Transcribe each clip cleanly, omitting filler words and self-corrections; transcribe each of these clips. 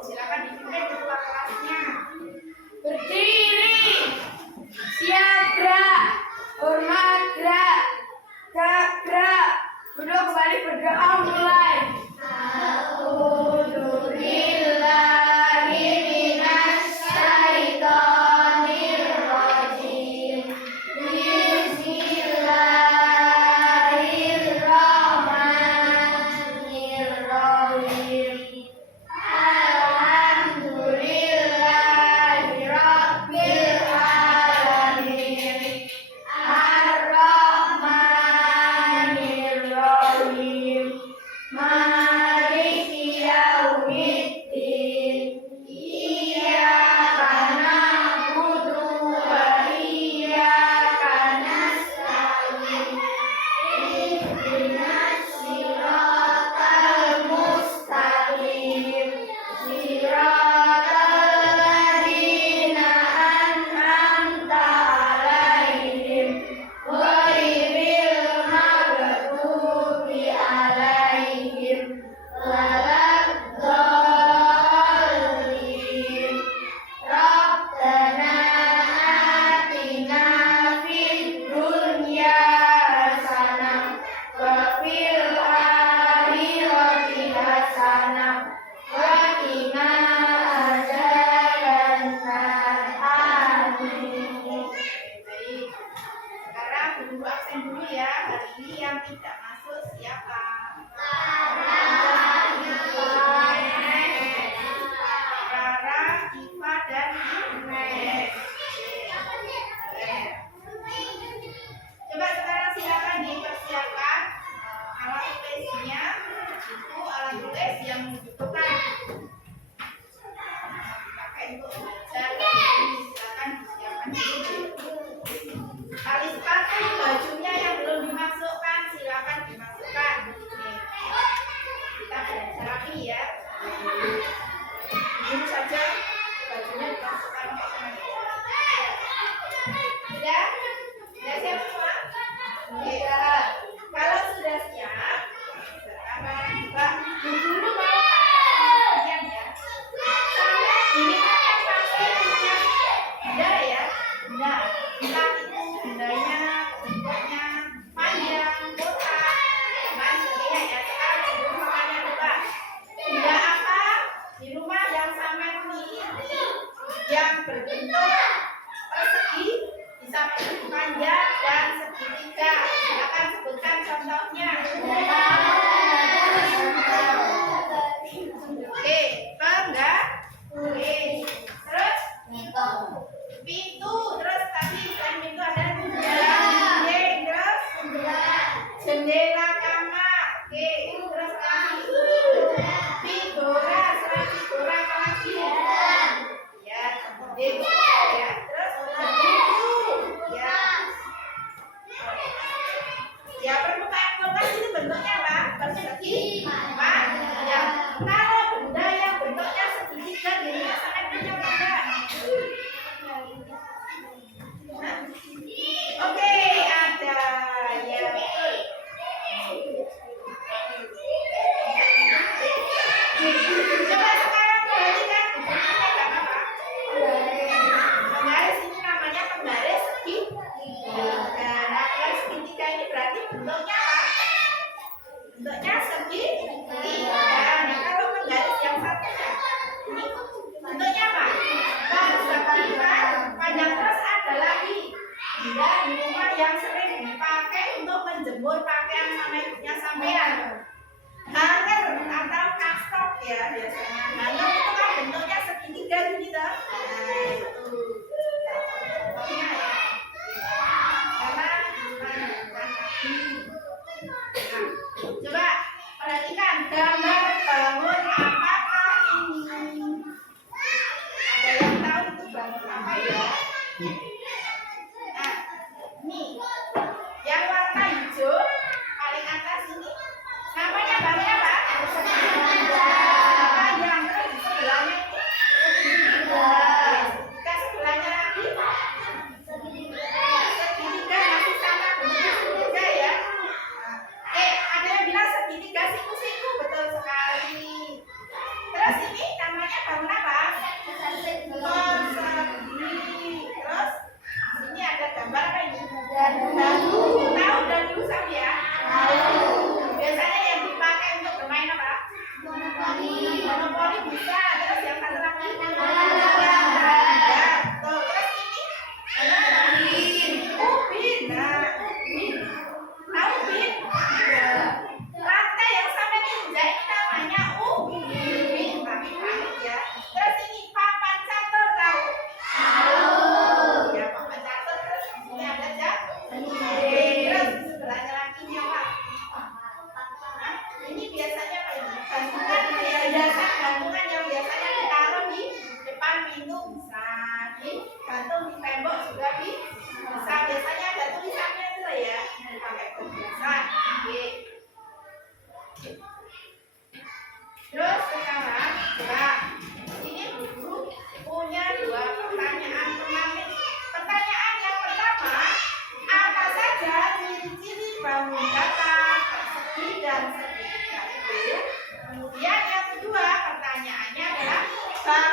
Silakan dipimpin ketua kelasnya. Berdiri. Siap gerak. Hormat gerak. Gerak. Duduk kembali berdoa mulai. Tidak masuk siapa? Rara, Iva, dan Ines. Coba sekarang silakan dipersiapkan alat tulisnya. Itu alat tulis yang membutuhkan pakai untuk belajar. Silakan disiapkan dulu. Tali sepatu bajunya yang belum dimasukkan silakan dimasukkan. Kita belajar lagi ya. Ini saja bajunya dimasukkan ke sana. Sudah? Sudah siap semua? Ya. Kalau sudah siap, sekarang juga dulu mau kalian ya. Sampai ini kan pasti punya benda ya. Benda. Entah itu bendanya bentuknya panjang, kotak, dan sebagainya ya. Sekarang di rumah kalian coba. Benda apa di rumah yang sama ini yang berbentuk persegi, bisa persegi panjang dan segitiga. Silakan sebutkan contohnya. Oke, enggak? Oke. Terus pintu, terus tadi selain pintu ada dinding, terus jendela kamar. Oke, terus tadi figura, selain figura apa lagi? Ya, jendela ya. Terus buku, ya. Ya, permukaan kulkas itu bentuknya apa? Persegi, panjang. Kalau benda yang bentuknya segitiga jadi sangat punya benda. Oke, ada ya betul. Coba sekarang perhatikan bukunya apa? Pembaris ini namanya pembaris segitiga. Nah, yang segitiga ini berarti bentuknya apa? Bentuknya segitiga. Nah, kalau pembaris yang satunya ini bentuknya apa? Persegi panjang. Terus ada lagi benda di rumah yang sering dipakai untuk menjemur pakaian sama ibunya sampean. Hanger atau kastok ya biasanya. Hanger itu kan bentuknya segitiga gini toh. Nah, itu. Contohnya ya. Karena coba perhatikan gambar bangun apakah ini? Ada yang tahu itu bangun apa ya? Nah, ini yang warna hijau paling atas ini namanya bangun apa? Bangun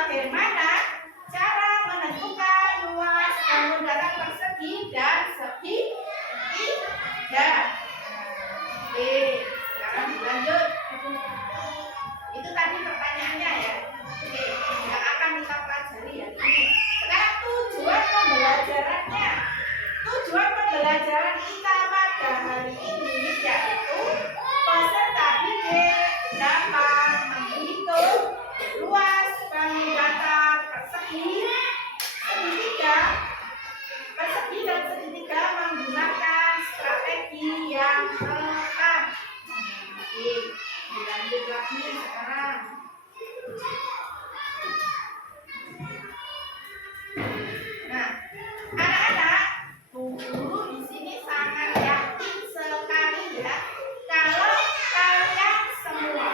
bagaimana cara menentukan luas bangun datar persegi dan segitiga? Oke, sekarang dilanjut. Itu tadi pertanyaannya ya. Oke, yang akan kita pelajari ya ini. Sekarang tujuan pembelajarannya. Tujuan pembelajaran kita pada hari ini yaitu peserta didik dapat menghitung luas bangun datar persegi dan segitiga menggunakan strategi yang tepat. Oke, dilanjut lagi sekarang. Nah, anak-anak, guru di sini sangat yakin sekali ya kalau kalian semua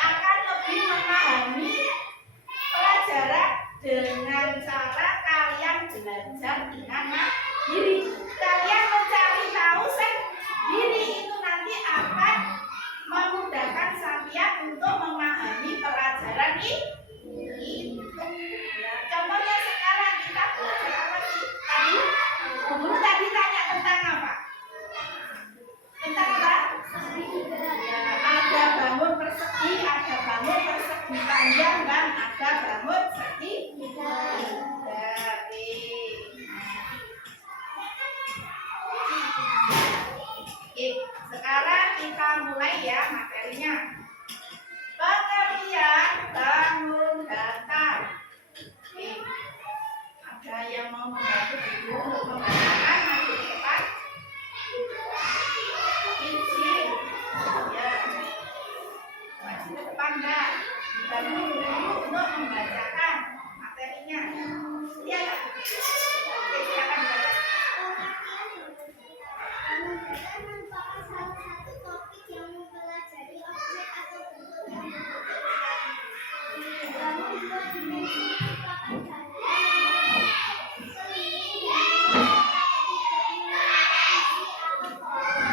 akan lebih memahami pelajaran dengan cara kalian belajar dengan mandiri. Kalian mencari tahu sendiri, itu nanti akan memudahkan kalian untuk memahami pelajaran itu. Ya, contohnya sekarang kita belajar apa sih? Tadi guru tadi tanya tentang apa? Tentang apa? Ya, ada bangun persegi, ada bangun persegi panjang, dan ada bangun segitiga. Oke, sekarang kita mulai ya materinya. Pengertian bangun datar. Oke, ada yang mau membantu ibu untuk membacakan? Maju ke depan. Izin, ya, maju ke depan dah. Bantu dulu untuk membacakan materinya. Iya nggak? Oke, silakan baca. Merupakan salah satu topik yang mempelajari objek atau bentuk yang bangun dua dimensi merupakan bagian seliring yang atau pola.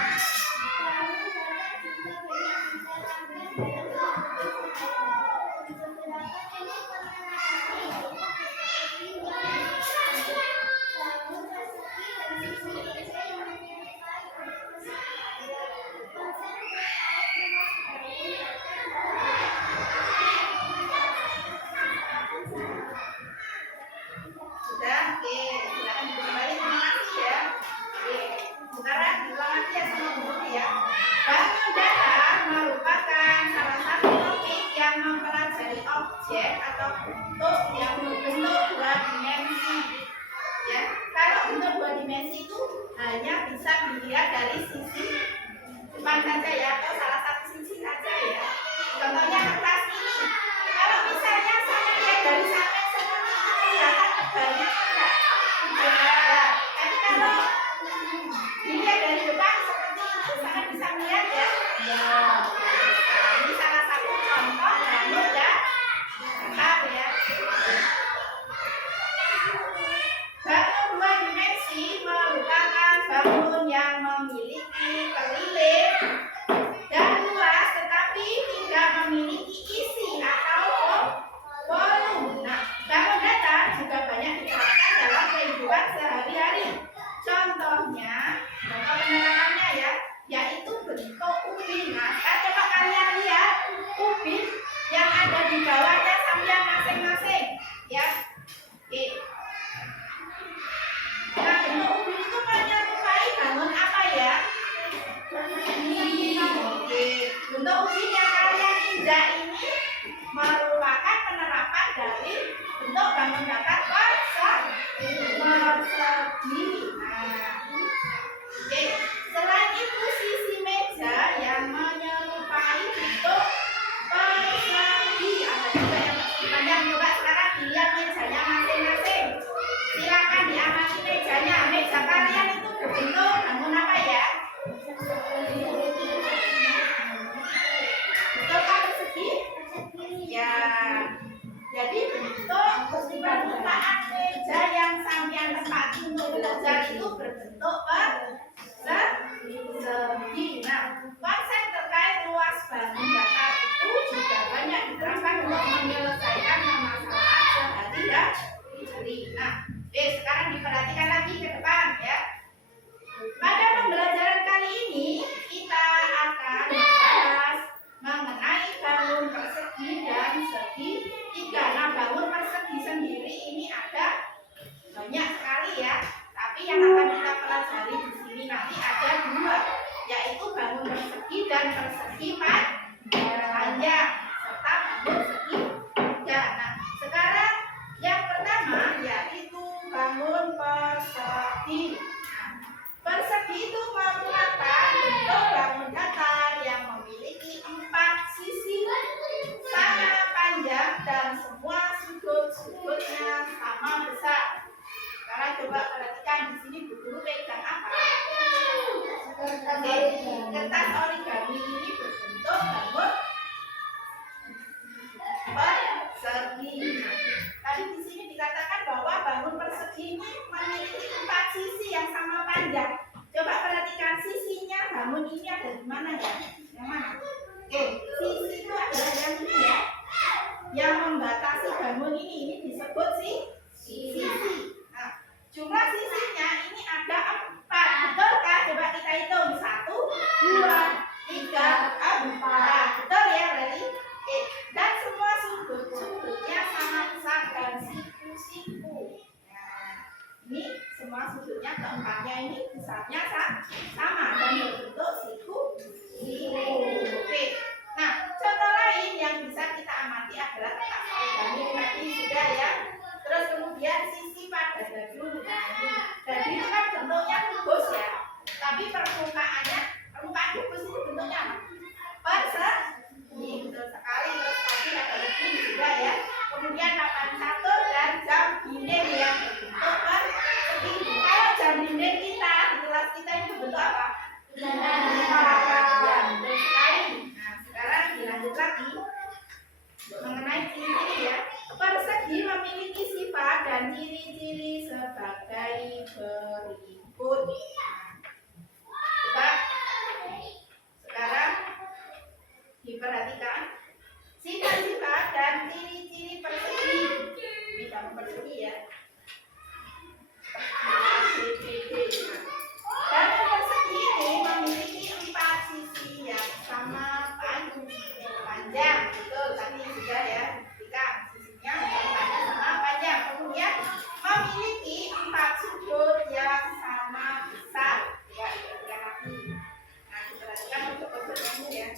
Bangun datar juga banyak diterapkan dalam kehidupan sehari-hari. Beberapa contoh penerapannya yaitu persegi bangun persegi dan segitiga yang menyerupai konsep terkait luas bangun datar Sudah, oke, silakan kembali. Terima kasih ya. Oke, sekarang diulang lagi ya sama guru ya. Bangun datar merupakan salah satu topik yang mempelajari objek atau bentuk yang berbentuk dua dimensi. Ya, kalau bentuk dua dimensi itu hanya bisa dilihat dari sisi depan saja ya, atau salah satu sisi saja ya. Contohnya kertas ini. Kalau misalnya saya lihat dari samping seperti itu, kelihatan tebalnya enggak? Enggak. Tapi kalau dilihat dari depan seperti itu, sangat bisa melihat ya. Ya. Ini salah satu contoh bangun datar ya. Bangun dua dimensi merupakan bangun yang memiliki keliling dan luas, tetapi tidak memiliki isi atau volume. Nah, bangun datar juga banyak diterapkan dalam kehidupan sehari-hari. Contohnya, contoh penerapannya ya, yaitu bentuk ubin. Nah, coba kalian lihat ubin yang ada di bawahnya sampean masing-masing. Sekarang diperhatikan lagi ke depan ya. Pada pembelajaran kali ini kita akan membahas mengenai bangun persegi dan segitiga. Nah, bangun persegi sendiri ini ada banyak sekali ya. Tapi yang akan kita pelajari di sini nanti ada dua, yaitu bangun persegi dan persegi panjang serta bangun segitiga. Nah, sekarang yang pertama yaitu bangun persegi. Persegi itu merupakan bentuk bangun datar yang memiliki 4 sisi sama panjang dan semua sudut-sudutnya sama besar. Sekarang coba perhatikan di sini Bu Guru pegang apa? Kertas origami ini berbentuk bangun persegi. Tadi di sini dikatakan bahwa bangun persegi ini memiliki 4 sisi yang sama panjang. Coba perhatikan sisinya bangun ini ada di mana ya? Yang mana? Sisi itu adalah yang ini ya. Yang membatasi bangun ini disebut sisi. Nah, jumlah sisinya ini ada 4. Betulkah? Coba kita hitung. 1, 2, 3, 4. Betul ya berarti? Dan semua sudut-sudutnya sama besar dan siku-siku. Nah, ini semua sudutnya keempatnya ini besarnya sama dan berbentuk siku-siku. Oke. Nah, contoh lain yang bisa kita amati adalah kertas origami tadi sudah ya. Terus kemudian sisi pada dadu. Dadu itu kan bentuknya kubus ya. Tapi permukaan kubus itu bentuknya apa? Persegi. Betul sekali. Terus tadi ada lebih juga ya. Kemudian papan catur dan jam dinding yang berbentuk persegi. Kalau jam dinding kita di kelas kita itu bentuk apa? Ya, betul sekali. Nah, sekarang dilanjut lagi mengenai ciri-ciri ya. Persegi memiliki sifat dan ciri-ciri sebagai berikut. Coba sekarang diperhatikan sifat-sifat dan ciri-ciri persegi. Ini kamu persegi ya. Bangun persegi ini memiliki 4 sisi yang sama panjang. Betul, tadi sudah ya. Sisinya sama panjang. Kemudian memiliki 4 sudut yang sama besar. Ya, lagi. Nah, diperhatikan untuk sudutnya ya.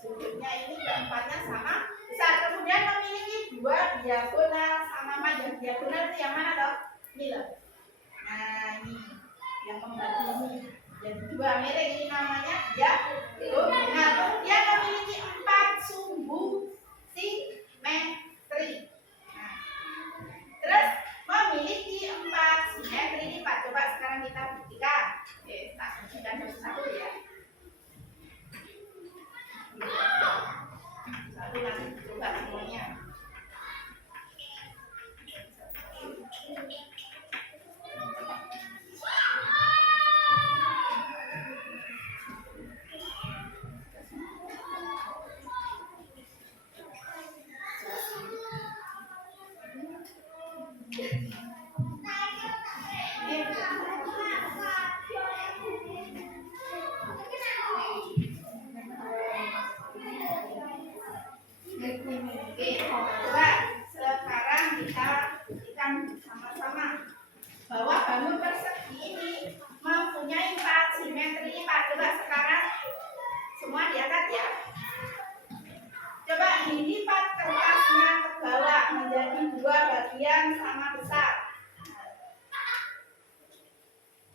Sudutnya ini keempatnya sama besar. Kemudian memiliki 2 diagonal sama panjang. Diagonal itu yang mana toh? Ini loh. Nah, ini yang membagi ini. Jadi 2 miring ini namanya diagonal. Nah, kemudian memiliki 4 sumbu simetri. Nah, terus memiliki 4 simetri lipat. Coba sekarang kita buktikan. Tak buktikan satu-satu ya. Satu nanti coba semuanya. Oke, coba sekarang kita buktikan sama-sama bahwa bangun persegi ini mempunyai 4 simetri lipat. Coba sekarang semua diangkat ya. Coba dilipat kertasnya ke bawah menjadi 2 bagian sama besar.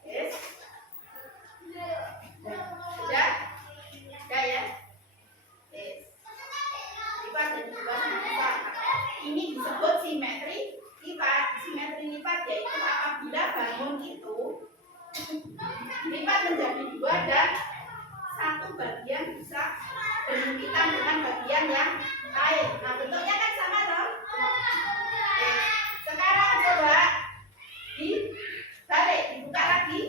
Yes. Sudah? Sudah ya? Yes. Lipat jadi 2 sama besar. Ini disebut simetri lipat. Simetri lipat yaitu apabila bangun itu dilipat menjadi 2 dan satu bagian bisa berhimpitan dengan bagian yang lain. Nah, bentuknya kan sama toh? Sekarang coba dibalik, dibuka lagi,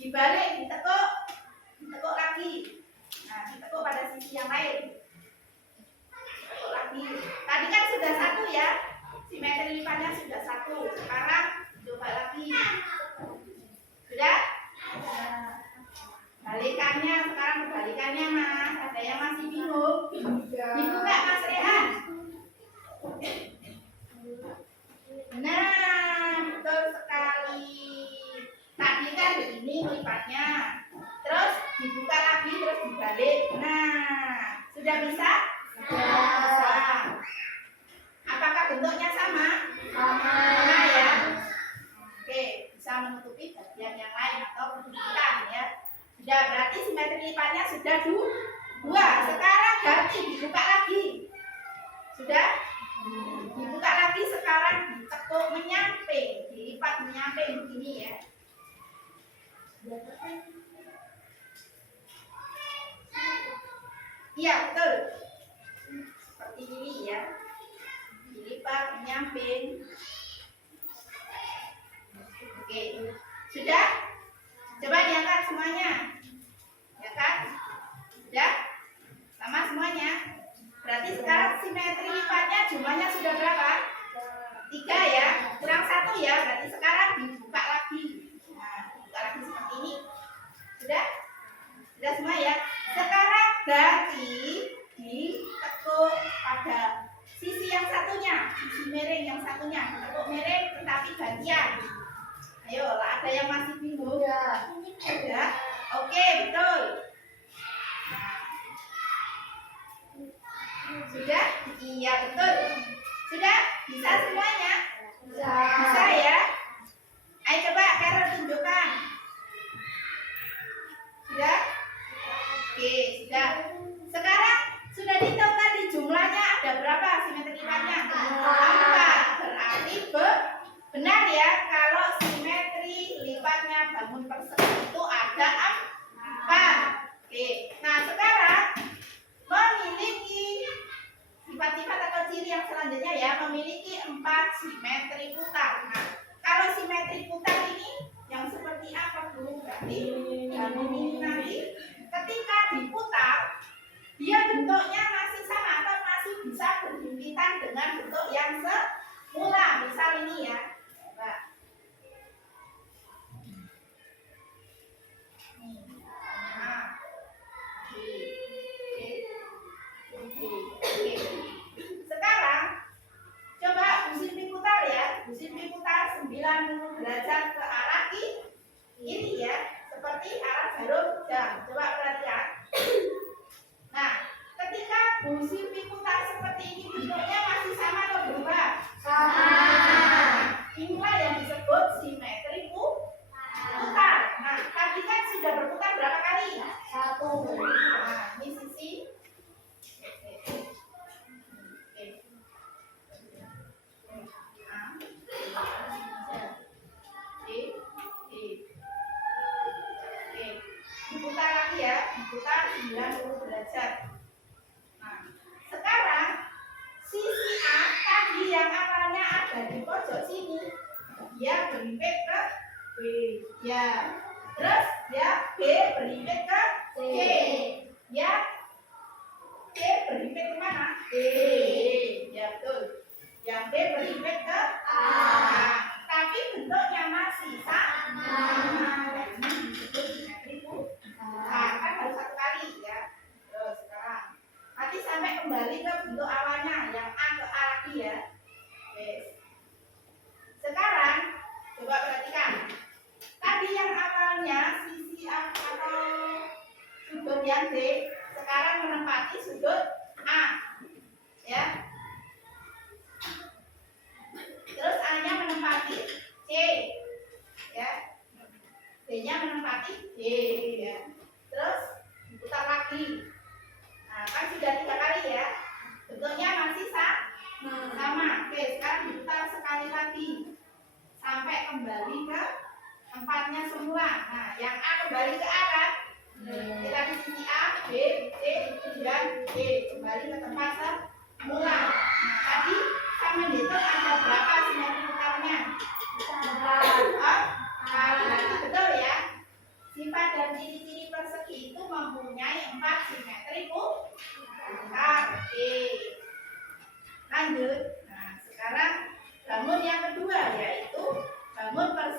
dibalik, ditekuk lagi. Nah, ditekuk pada sisi yang lain. Ditekuk lagi. Tadi kan sudah 1 ya, simetri lipatnya sudah 1. Sekarang coba lagi. Sudah? Balikannya, sekarang kebalikannya Mas. Ada yang masih bingung? Dibuka Mas Rehan. Nah, betul sekali. Tadi kan begini lipatnya. Terus dibuka lagi, terus dibalik. Nah, sudah bisa? Bisa. Apakah bentuknya sama? Sama ya. Oke, bisa menutupi bagian yang lain atau bukan ya. Sudah, berarti simetri lipatnya sudah dua. Sekarang ganti, dibuka lagi. Sudah? Dibuka lagi, sekarang ditekuk menyamping, dilipat menyamping begini ya. Iya, betul. Seperti ini ya. Dilipat menyamping. Oke, sudah? Coba diangkat semuanya. Ya kan? Sudah? Sama semuanya. Berarti sekarang simetri lipatnya jumlahnya sudah berapa? 3 ya. Kurang 1 ya. Berarti sekarang dibuka lagi. Nah, dibuka lagi seperti ini. Sudah? Sudah semua ya. Sekarang ganti ditekuk pada sisi yang satunya, sisi miring yang satunya. Tekuk miring tetapi gantian. Ayo, ada yang masih bingung? Ya. Oke, betul. Sudah? Iya, betul. Sudah? Bisa semuanya? Bisa ya? Ayo coba Carol tunjukkan. Sudah? Oke, sudah. Sekarang sudah dihitung tadi jumlahnya ada berapa simetri lipatnya? 4. Berarti benar ya kalau simetri lipatnya bangun persegi itu ada 4. Oke. Nah, sekarang memiliki sifat-sifat atau ciri yang selanjutnya ya, memiliki 4 simetri putar. Nah, kalau simetri putar ini yang seperti apa Bu? Berarti ini nanti ketika diputar dia bentuknya masih sama atau masih bisa berhimpitan dengan bentuk yang semula. Misal ini ya. Coba. Nah. Oke. Sekarang coba Bu Silvi putar ya. Bu Silvi putar 90 derajat ke arah ini ya, seperti arah jarum jam. Coba perhatikan. Nah, ketika Bu Silvi putar seperti ini bentuknya masih sama atau berubah? Sama. Inilah yang disebut simetri putar. Nah, tadi kan sudah berputar berapa kali? 1. Nah, ini sisi. Diputar lagi ya, diputar 90 derajat. Nah, sekarang sisi A tadi yang awalnya ada di pojok sini, dia berlimpit ke B, ya. Terus ya B berlimpit ke C, ya. C berlimpit ke mana? D, ya betul. Yang B berlimpit ke A. Nah, tapi bentuknya masih sama. Ini disebut simetri putar. Nah, kan baru 1 kali ya. Terus sekarang nanti sampai kembali ke bentuk awalnya yang A ke A lagi ya. Yes. Sekarang coba perhatikan. Tadi yang awalnya sisi A atau sudut yang D sekarang menempati sudut A. Ya. Terus A-nya menempati C. Ya. D-nya menempati D ya. Terus diputar lagi. Nah, kan sudah 3 kali ya. Bentuknya masih sama. Oke, sekarang diputar sekali lagi sampai kembali ke tempatnya semula. Nah, yang A kembali ke A kan? Kita di sisi A, B, C, dan D kembali ke tempat semula. Nah, tadi sama itu ada berapa simetri putarnya? 4. Betul ya? Sifat dan ciri-ciri persegi itu mempunyai 4 simetri putar. Oke. Lanjut. Nah, sekarang bangun yang kedua yaitu bangun persegi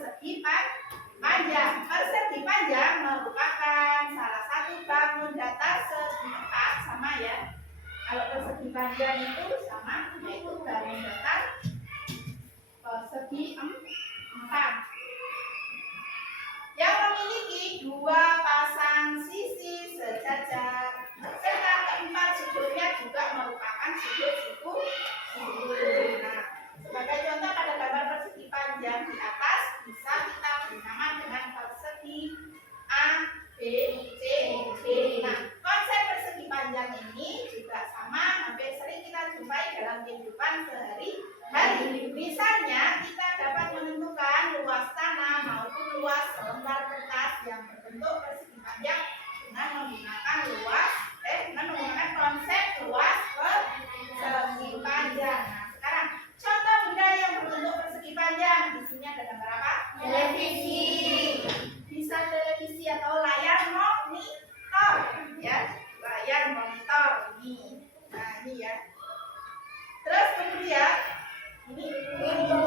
panjang merupakan salah satu bangun datar segi 4 sama ya. Kalau persegi panjang itu sama, yaitu bangun datar persegi 4 yang memiliki dua pasang sisi sejajar serta keempat sudutnya juga merupakan sudut-siku. Nah, sebagai contoh pada gambar persegi panjang di atas bisa kita beri nama dengan persegi A, B, C, D. Nah, konsep persegi panjang ini juga sama, hampir sering kita jumpai dalam kehidupan sehari-hari. Misalnya, kita dapat menentukan luas tanah maupun luas selembar kertas yang berbentuk persegi panjang dengan menggunakan konsep luas persegi panjang. Nah, sekarang contoh benda yang berbentuk persegi panjang. Di sini ada gambar apa? Televisi. Bisa televisi atau layar monitor, ya, layar monitor ini. Nah, ini ya. Terus kemudian ini pintu,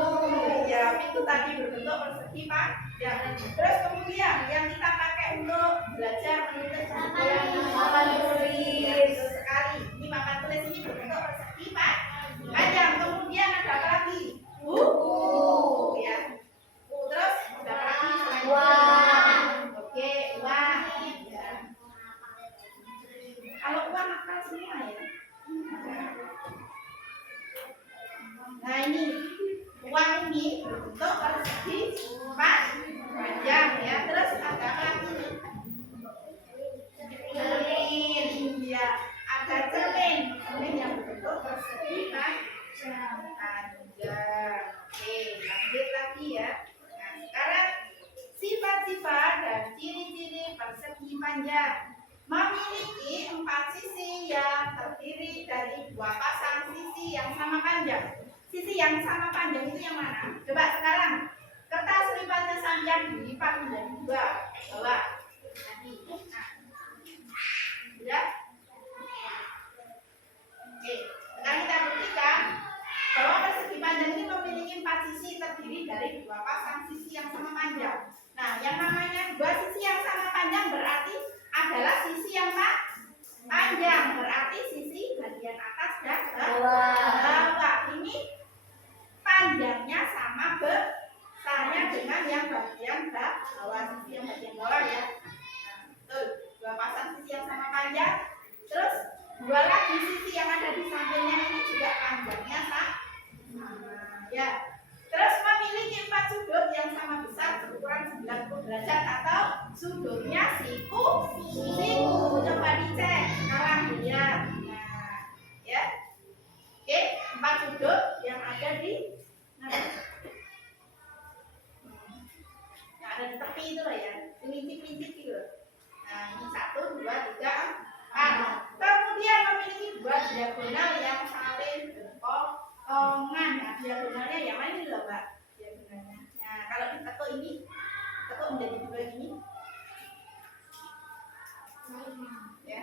ya, pintu tadi berbentuk persegi panjang. Terus kemudian yang kita pakai untuk belajar menulis papan tulis, sekali. Ini papan tulis ini berbentuk persegi panjang. Kemudian ada apa lagi? Buku, ya. Terus ada apa lagi selain uang? Oke, uang. Ya. Kalau uang apa semua ya? Nah, ini uang ini berbentuk persegi panjang ya. Terus ada apa lagi? Cermin, ya. Ada cermin yang berbentuk persegi panjang. Oke, lanjut lagi ya. Nah, sekarang sifat-sifat dan ciri-ciri persegi panjang. Memiliki 4 sisi yang terdiri dari 2 pasang sisi yang sama panjang. Sisi yang sama panjang itu yang mana? Coba sekarang kertas lipatnya sampean dilipat menjadi 2. Coba. Tadi. Nah. Sudah? Oke, sekarang kita buktikan bahwa persegi panjang ini memiliki 4 sisi terdiri dari 2 pasang sisi yang sama panjang. Nah, yang namanya 2 sisi yang sama panjang berarti adalah sisi yang panjang, berarti sisi bagian atas dan bawah. Ini panjangnya sama besarnya dengan yang bagian bawah, sisi yang bagian bawah ya. Nah, tuh, 2 pasang sisi yang sama panjang. Terus 2 lagi sisi yang ada di sampingnya ini juga panjangnya sama ya. Terus memiliki 4 sudut yang sama besar berukuran 90 derajat atau sudutnya siku. Coba dicek sekarang lihat. Nah, ya. Oke, 4 sudut yang ada di mana? Yang ada di tepi itu loh ya. Prinsip-prinsip itu loh. Nah, ini 1, 2, 3, 4. Kemudian memiliki 2 diagonal yang saling berpotongan. Nah, diagonalnya yang mana ini loh, Mbak? Diagonalnya. Nah, kalau ditekuk ini, tekuk menjadi 2 ini. Ya.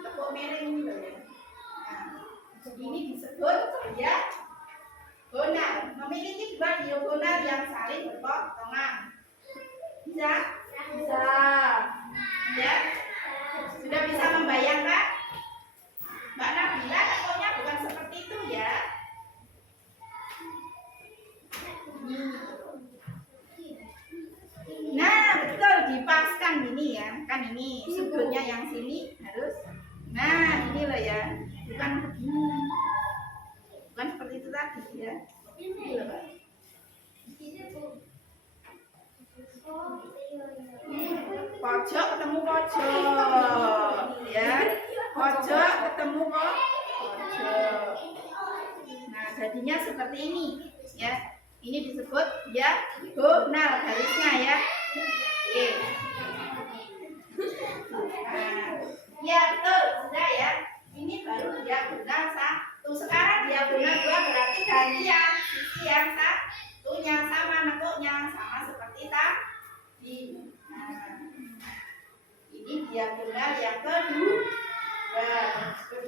Tekuk miring ini loh ya. Nah, ini disebut diagonal. Memiliki 2 diagonal yang saling berpotongan. Bisa? Bisa. Ya. Sudah bisa membayangkan? Mbak Nabila tekuknya bukan seperti itu ya. Nah, betul, dipaskan gini ya. Kan ini sudutnya yang sini harus. Nah, ini loh ya. Bukan begini. Bukan seperti itu tadi ya. Ini loh, Pak. Pojok ketemu pojok. Ya. Pojok ketemu pojok. Nah, jadinya seperti ini ya. Ini disebut diagonal garisnya ya. Oke. Nah, ya betul, sudah ya. Ini baru diagonal 1. Sekarang diagonal 2 berarti gantian. Sisi yang satunya sama, nekuknya sama seperti tadi. Nah, ini diagonal yang kedua.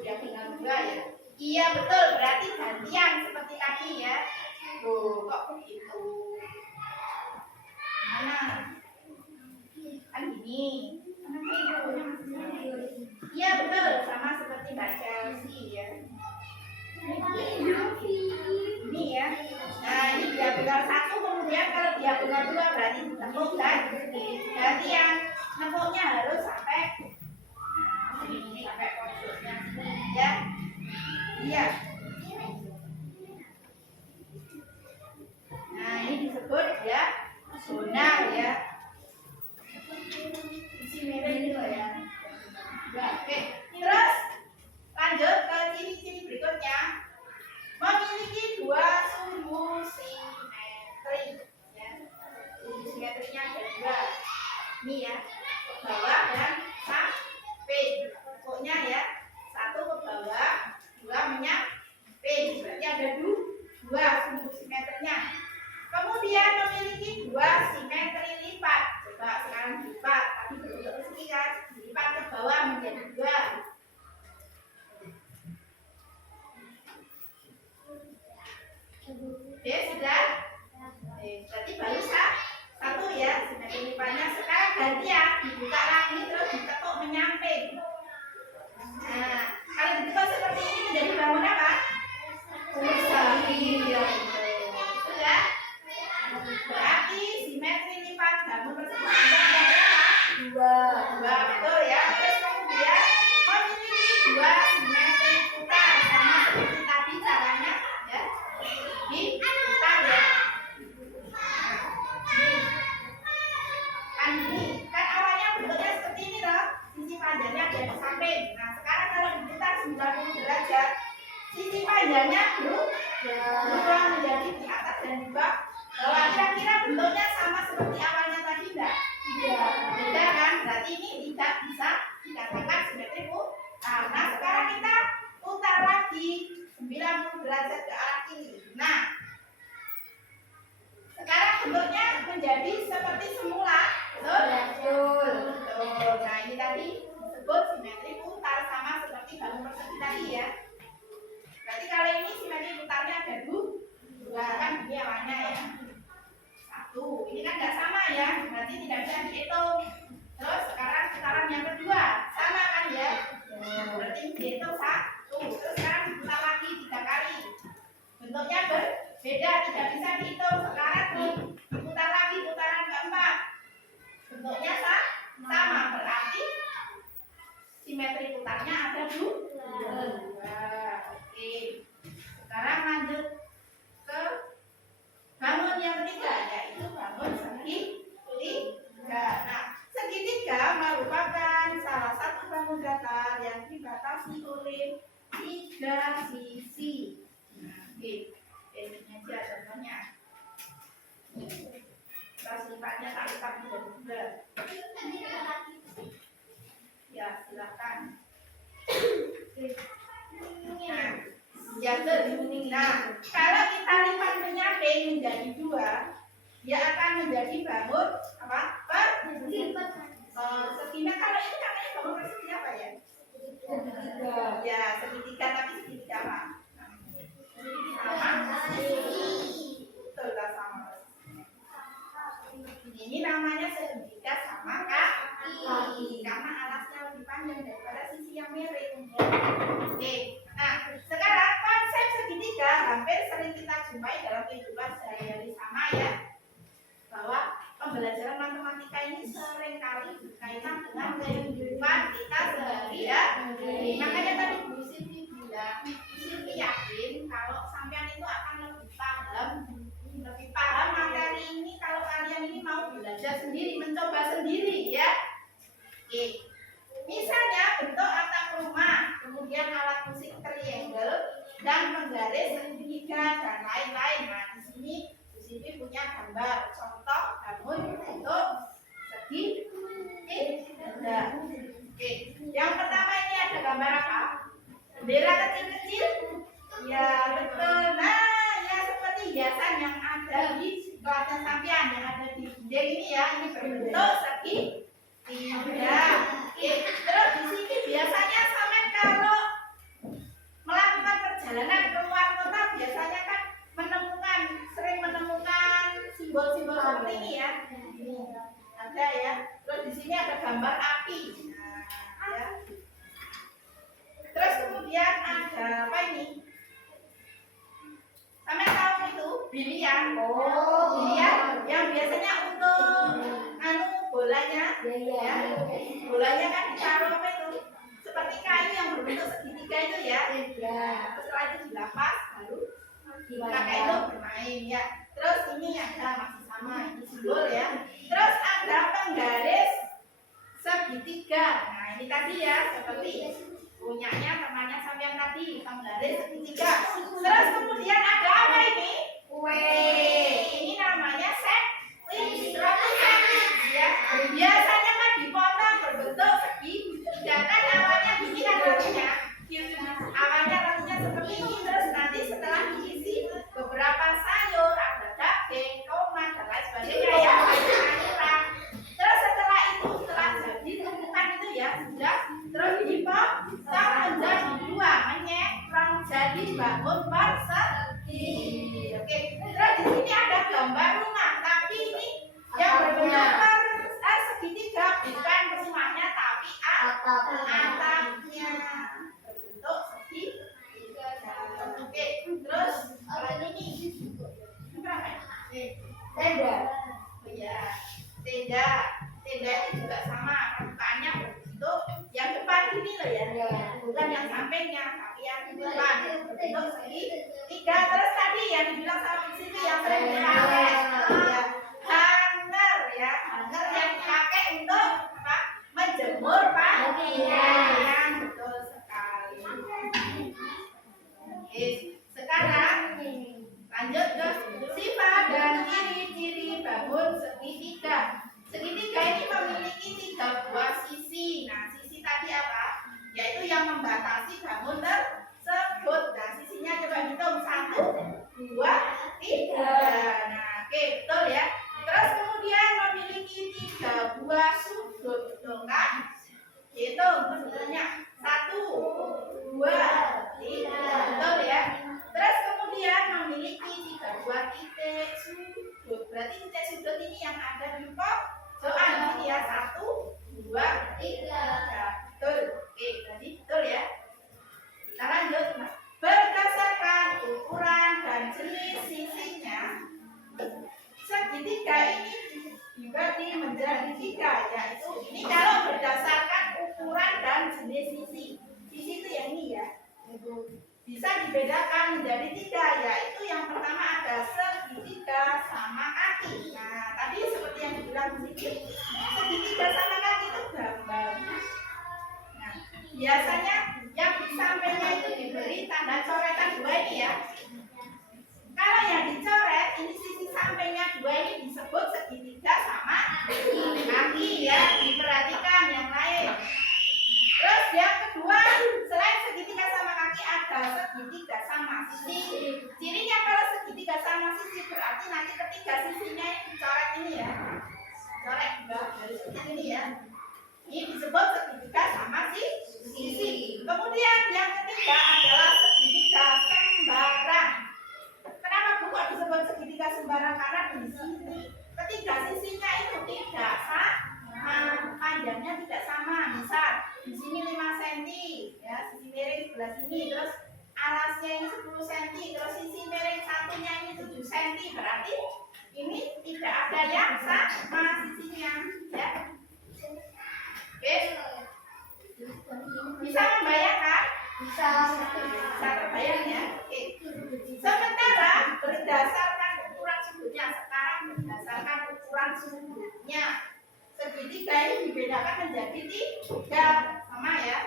Diagonal 2 ya. Iya betul, berarti gantian seperti tadi ya. Tuh, kok begitu? Nah, Gimana? Kan gini. Iya betul, sama seperti Mbak Chelsea ya. Ini ya. Nah ini dia benar satu, kemudian kalau dia benar dua berarti tepuk kan? Berarti yang nepuknya harus sampai ini sampai pojoknya ya. Iya. Nah ini disebut ya zonal ya. Isi merah ini loh ya. Oke, terus lanjut ke ciri-ciri berikutnya. Memiliki dua sumbu simetri. Ya. Sumbu simetrinya ada dua. Ini ya, ke bawah dan samping. Pokoknya ya, satu ke bawah, dua menyamping. Berarti ada dua sumbu simetrinya. Kemudian memiliki dua simetri lipat. Coba sekarang lipat, tapi bentuk persegi kan? Lipat ke bawah menjadi dua. Oke, sudah? Berarti baru satu ya simetri lipatnya. Sekarang gantian, dibuka lagi terus ditekuk menyamping. Nah, kalau ditekuk seperti ini menjadi bangun apa? Persegi. Sudah? Berarti simetri lipat bangun persegi ada berapa? Dua, betul ya. Terus kemudian memiliki dua simetri putar sama seperti tadi caranya ya. Diputar ya. Kan ini, kan awalnya bentuknya seperti ini loh. Sisi panjangnya ada di samping. Nah sekarang kalau diputar 90 derajat, sisi panjangnya berubah menjadi di atas dan di bawah. Kira-kira bentuknya sama seperti awalnya tadi enggak? Tidak. Beda kan? Berarti ini tidak bisa dikatakan simetri putar. Nah sekarang kita putar lagi 90 derajat ke arah kiri. Nah sekarang bentuknya menjadi seperti semula. Betul. Nah ini tadi disebut simetri putar sama seperti bangun persegi tadi ya. Berarti kalau ini simetri putarnya ada dua kan ini awalnya ya. Satu, ini kan nggak sama ya, berarti tidak bisa dihitung. Terus sekarang putaran yang kedua sama kan ya. Berarti dihitung satu. Terus sekarang diputar lagi 3 kali. Bentuknya berbeda, tidak bisa dihitung. Sekarang diputar lagi putaran keempat. Bentuknya sama, berarti simetri putarnya ada dua. Oke. Sekarang lanjut ke bangun yang ketiga, yaitu bangun segitiga. Nah, segitiga merupakan salah satu bangun datar yang dibatasi oleh 3 sisi. Nah, oke. Ini aja contohnya. Kita sifatnya tak lipat menjadi 2. Ya, silakan. Nah, kalau kita lipat menyamping menjadi 2, dia akan menjadi bangun apa? Persegi. Segitiga. Kalau ini namanya bangun persegi apa ya? Ya, segitiga tapi segitiga apa? Sama. Betul lah sama. Ini namanya segitiga sama kaki karena alasnya lebih panjang daripada sisi yang miring. Oke. Nah, sekarang konsep segitiga hampir sering kita jumpai dalam kehidupan sehari-hari sama ya. Bahwa pembelajaran matematika ini seringkali berkaitan dengan kehidupan kita sehari-hari. Makanya tadi Bu Silvi bilang, Bu Silvi yakin kalau sampean itu akan lebih paham materi ini kalau kalian ini mau belajar sendiri, mencoba sendiri ya. Oke. Misalnya bentuk atap rumah, kemudian alat musik triangle dan penggaris segitiga dan lain-lain. Nah, di sini Bu Silvi punya gambar contoh bangun bentuk segitiga. Oke. Yang pertama ini ada gambar apa? Bendera kecil-kecil. Ya, betul. Nah, ya seperti hiasan yang ada di kelasnya sampean yang ada di dinding ini ya, ini berbentuk segitiga. Terus di sini biasanya sampean kalau melakukan perjalanan keluar kota biasanya kan sering menemukan simbol-simbol seperti ini ya. gambar api. Nah, ya. Terus kemudian ada apa ini? Sampai tahu itu biliar. Biliar yang biasanya untuk bolanya, ya. Bolanya kan ditaruh apa itu? Seperti kayu yang berbentuk segitiga itu ya. Setelah itu dilapas baru pakai itu bermain ya. Terus ini ada masih sama, ini simbol ya. Terus ada penggaris segitiga. Nah ini tadi ya seperti punyanya temannya sampean tadi, penggaris segitiga. Terus kemudian ada apa ini? Ini namanya set. Ya. Biasanya kan dipotong berbentuk segitiga kan awalnya gini kan rambutnya. Awalnya rambutnya seperti ini, terus nanti setelah diisi beberapa sayur, ada daging, tomat dan lain sebagainya ya, sayuran. Terus setelah itu setelah jadi tumpukan itu ya sudah, terus dipotong menjadi dua, menyeprong jadi bangun persegi. Oke, terus di sini ada gambar rumah, tapi ini yang berbentuk segitiga bukan rumahnya tapi atapnya berbentuk segitiga. Oke, terus kalau ini berapa? Tenda. Oh ya, tenda. Tenda ini juga sama, permukaannya berbentuk yang depan ini loh ya, bukan yang sampingnya, tapi yang depan berbentuk segitiga. Terus tadi yang dibilang sama di sini yang sering dipakai, ya, hanger ya, hanger yang dipakai untuk apa? Menjemur pakaian. Betul sekali. Oke, sekarang lanjut ke sifat dan ciri-ciri bangun segitiga. Segitiga ini memiliki 3 buah sisi. Nah, sisi tadi apa? Yaitu yang membatasi bangun tersebut. Nah, sisinya coba hitung 1, 2, 3. Nah, oke, betul ya. Terus kemudian memiliki 3 buah sudut, betul kan? Hitung sudutnya 1, 2, 3, betul ya. Terus kemudian memiliki 3 buah titik sudut. Berarti titik sudut ini yang ada di pojokan ini ya, 1, 2, 3. Betul. Oke, tadi betul ya. Kita lanjut. Berdasarkan ukuran dan jenis sisinya, segitiga ini dibagi menjadi 3, yaitu ini kalau berdasarkan ukuran dan jenis sisi. Sisi itu yang ini ya. Bisa dibedakan menjadi 3, yaitu yang pertama ada segitiga sama kaki. Nah, tadi seperti yang dibilang di sini, segitiga sama kaki itu gambar. Nah, biasanya yang di sampingnya itu diberi tanda coretan 2 ini ya. Kalau yang dicoret ini sisi sampingnya 2 ini disebut segitiga sama kaki ya. Diperhatikan yang lain. Terus yang kedua, selain segitiga sama kaki ada segitiga sama sisi. Cirinya kalau segitiga sama sisi berarti nanti ketiga sisinya ini dicoret ini ya. Coret garisnya ini ya. Ini disebut segitiga sama sisi. Kemudian yang ketiga adalah segitiga sembarang. Kenapa bukan disebut segitiga sembarang? Karena di sini ketiga sisinya itu tidak sama, panjangnya tidak sama. Misal di sini 5 cm ya, sisi miring sebelah sini, terus alasnya ini 10 cm, terus sisi miring satunya ini 7 cm. Berarti ini tidak ada yang sama sisinya ya. Oke. Bisa membayangkan? Bisa terbayang ya. Oke. Sementara berdasarkan ukuran sudutnya, sekarang berdasarkan ukuran sudutnya, segitiga ini dibedakan menjadi 3 sama ya,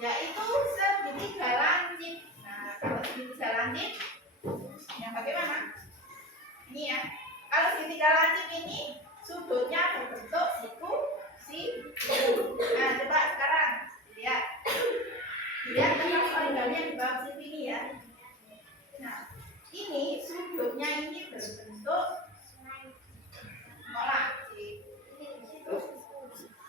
yaitu segitiga lancip. Nah, kalau segitiga lancip yang bagaimana? Ini ya. Kalau segitiga lancip ini sudutnya berbentuk siku. Nah, coba sekarang lihat. Lihat tentang organnya di bawah sini ya. Nah, ini sudutnya ini berbentuk mola.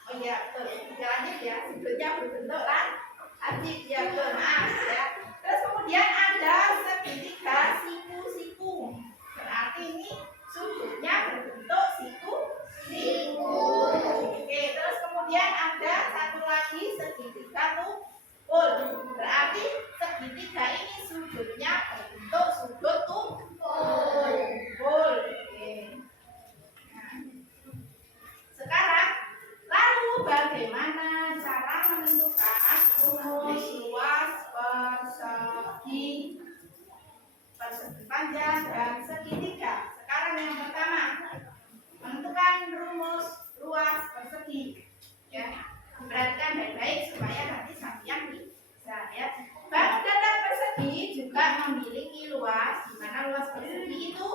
Oh iya, betul. Jalannya ya, sudutnya berbentuk lancip ya, betul. Maaf ya. Terus kemudian ada segitiga siku-siku. Berarti ini sudutnya berbentuk siku. Oke, terus panjang dan segitiga. Sekarang yang pertama, menentukan rumus luas persegi. Ya, perhatikan baik-baik supaya nanti sampean bisa ya. Bangun datar persegi juga memiliki luas, di mana luas persegi itu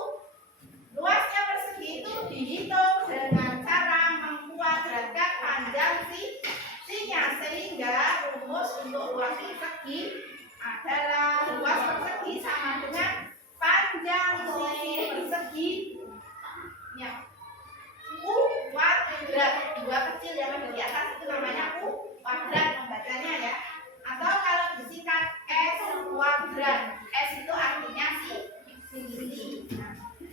luasnya persegi itu dihitung dengan cara mengkuadratkan panjang sinya, sehingga rumus untuk luas persegi adalah luas persegi sama dengan panjang sisi persegi ya, U kuadrat. Dua kecil yang ada di atas itu namanya U kuadrat membacanya ya. Atau kalau disingkat S kuadrat. S itu artinya sisi.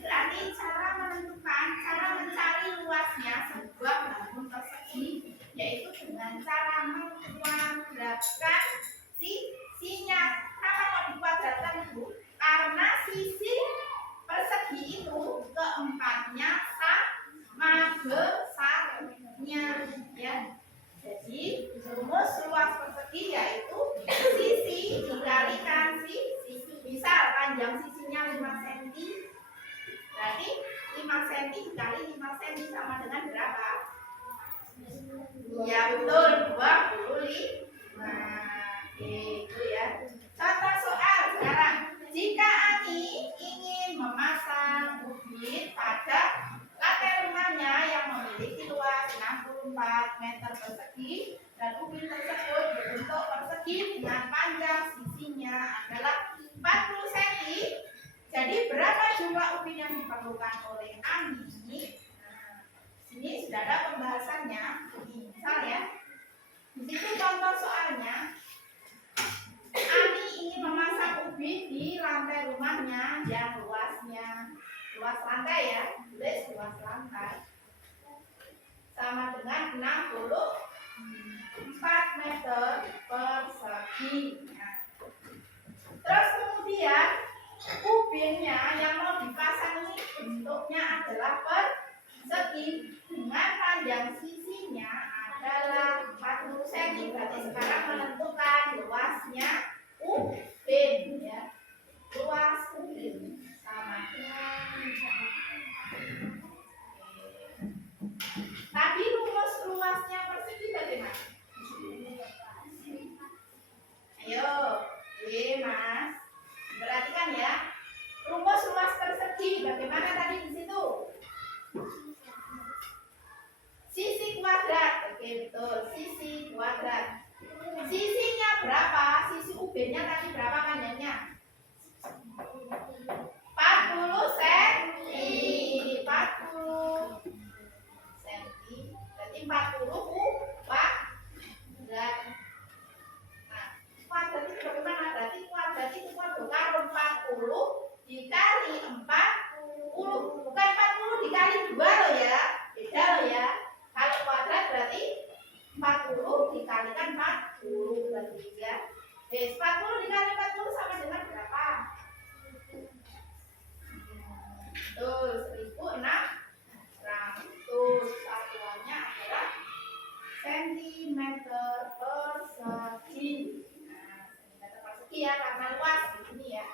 Berarti cara menentukan, cara mencari luasnya sebuah bangun persegi yaitu dengan cara mengkuadratkan sisinya. Kenapa mau dikuadratkan itu? Karena sisi persegi itu keempatnya sama besarnya ya. Jadi rumus luas persegi yaitu sisi dikalikan sisi. Misal panjang sisinya 5 cm, berarti 5 cm dikali 5 cm sama dengan berapa? Ya betul, 25. Gitu ya. Contoh soal sekarang. Jika Ani ingin memasang ubin pada lantai rumahnya yang memiliki luas 64 meter persegi dan ubin tersebut berbentuk persegi dengan panjang sisinya adalah 40 cm. Jadi berapa jumlah ubin yang diperlukan oleh Ani? Sini sudah ada pembahasannya. Misal ya, di situ contoh soalnya. Ani ingin memasang ubin di lantai rumahnya yang luasnya luas lantai ya, tulis luas lantai sama dengan 64 meter persegi. Nah, terus kemudian ubinnya yang mau dipasang ini bentuknya adalah persegi dengan panjang sisinya adalah 40 cm. Berarti sekarang menentukan luasnya ubin ya. Luas ubin sama dengan tadi rumus luasnya persegi bagaimana? Ayo, Mas. Perhatikan ya. Rumus luas persegi bagaimana tadi di situ? Sisi kuadrat. Oke, betul. Sisi kuadrat. Sisinya berapa? Sisi ubinnya tadi berapa panjangnya? 40 cm. 40 cm. Berarti 40 kuadrat. Nah, kuadrat itu bagaimana? Berarti kuadrat itu karo 40 dikali 40. Bukan 40 dikali 2 loh ya. Beda loh ya. Kalau kuadrat berarti 40 dikalikan 40 berarti ya. 40 dikali 40 sama dengan berapa? Betul, 1600. Satuannya adalah sentimeter persegi. Nah, sentimeter persegi ya karena luas di sini ya.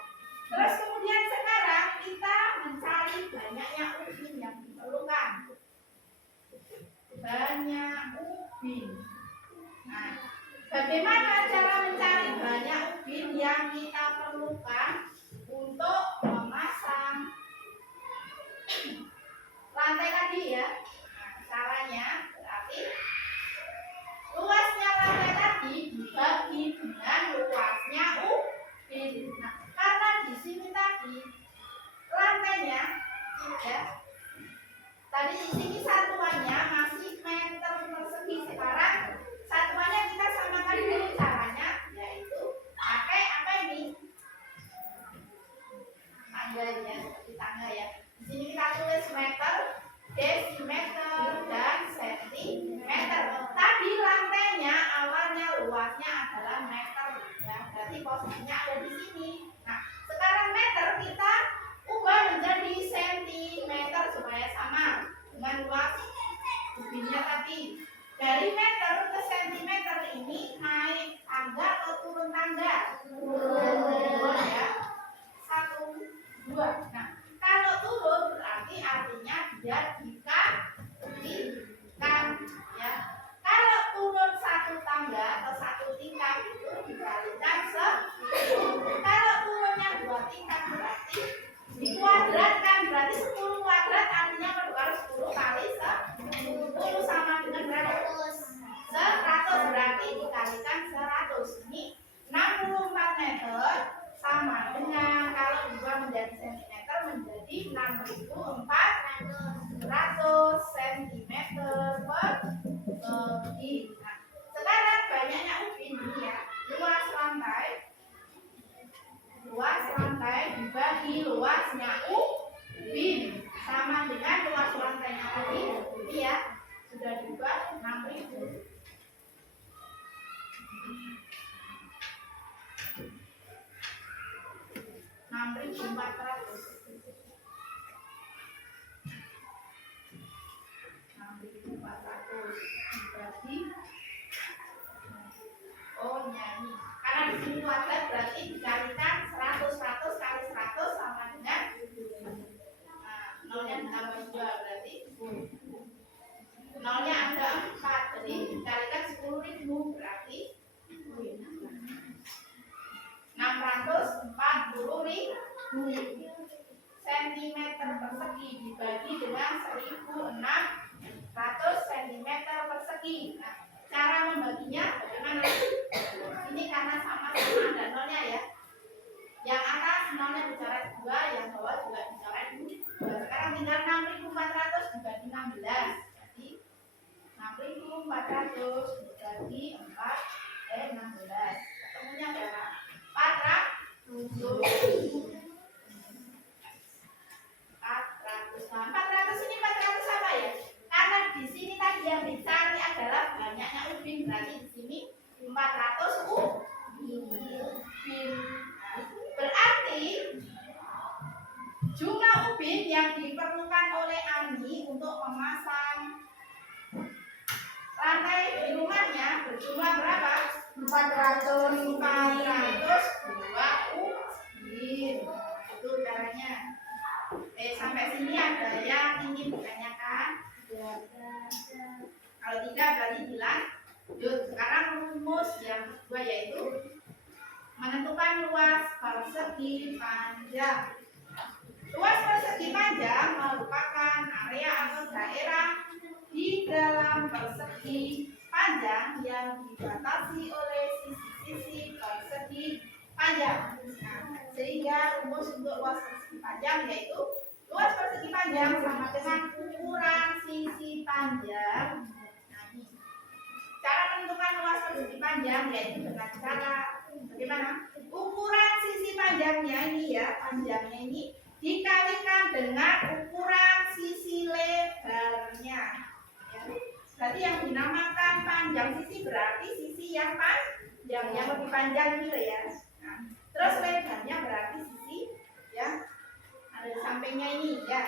Terus kemudian sekarang kita mencari banyaknya ubin yang diperlukan. Banyak ubin. Nah, bagaimana cara mencari banyak ubin yang kita perlukan untuk memasang lantai tadi ya? Nah, caranya berarti luasnya lantai tadi dibagi dengan luasnya ubin. Nah, karena di sini tadi lantainya ya. Tadi di sini satuannya masih meter persegi. Sekarang satuannya kita samakan dulu caranya, yaitu pakai apa ini? Tangganya, seperti tangga ya. Di sini kita tulis meter, desimeter, dan sentimeter. Tadi lantainya awalnya luasnya adalah meter ya. Berarti posisinya ada di sini. Nah, sekarang meter kita ubah menjadi sentimeter supaya sama dengan luas ubinnya tadi. Dari meter ke sentimeter ini naik tangga atau turun tangga? Turun ya. 1, 2, 2. Nah, kalau turun berarti artinya dia dikalikan ya. Kalau turun satu tangga atau satu tingkat itu dikalikan 10. Kalau turunnya 2 tingkat berarti dikuadratkan, berarti 10 kuadrat artinya harus 10 kali 10 sama dengan berapa? 100, berarti dikalikan 100. Ini 64 meter sama dengan kalau diubah menjadi sentimeter menjadi 6.400 cm persegi. Nah, sekarang banyaknya ubin ini ya, luas lantai dibagi luasnya ubin sama dengan luas lantainya tadi ini ya, sudah diubah 6.000. 6.400 dibagi, oh nyanyi karena di sini kuadrat berarti dikalikan 100 kali 100 sama dengan nolnya ditambah 2 berarti nolnya ada 4, jadi dikalikan 10.000 berarti 640.000 cm persegi dibagi dengan 1.600 cm persegi. Nah, cara membaginya bagaimana? Ini karena sama-sama ada nolnya ya. Yang atas nolnya dicoret 2, yang bawah juga dicoret 2. Sekarang tinggal 6.400 dibagi 16. Jadi 6.400 dibagi 16. Ketemunya berapa? 400. Nah, 400 ini 400 apa ya? Karena di sini tadi yang dicari adalah banyaknya ubin, berarti di sini 400 ubin. Berarti jumlah ubin yang diperlukan oleh Ani untuk memasang lantai di rumahnya berjumlah berapa? 402 ubin. Itu caranya. Sampai sini ada yang ingin ditanyakan? Kalau tidak berarti dilanjut. Sekarang rumus yang kedua yaitu menentukan luas persegi panjang. Luas persegi panjang merupakan area atau daerah di dalam persegi panjang yang dibatasi oleh sisi-sisi persegi panjang. Nah, sehingga rumus untuk luas persegi panjang yaitu luas persegi panjang sama dengan ukuran sisi panjang. Nah, ini cara menentukan luas persegi panjang yaitu dengan cara bagaimana? Ukuran sisi panjangnya ini ya, panjangnya ini dikalikan dengan ukuran sisi lebarnya. Ya. Berarti yang dinamakan panjang sisi berarti sisi yang panjang, yang lebih panjang ini ya. Nah, terus lebarnya berarti sisi ya ada di sampingnya ini ya.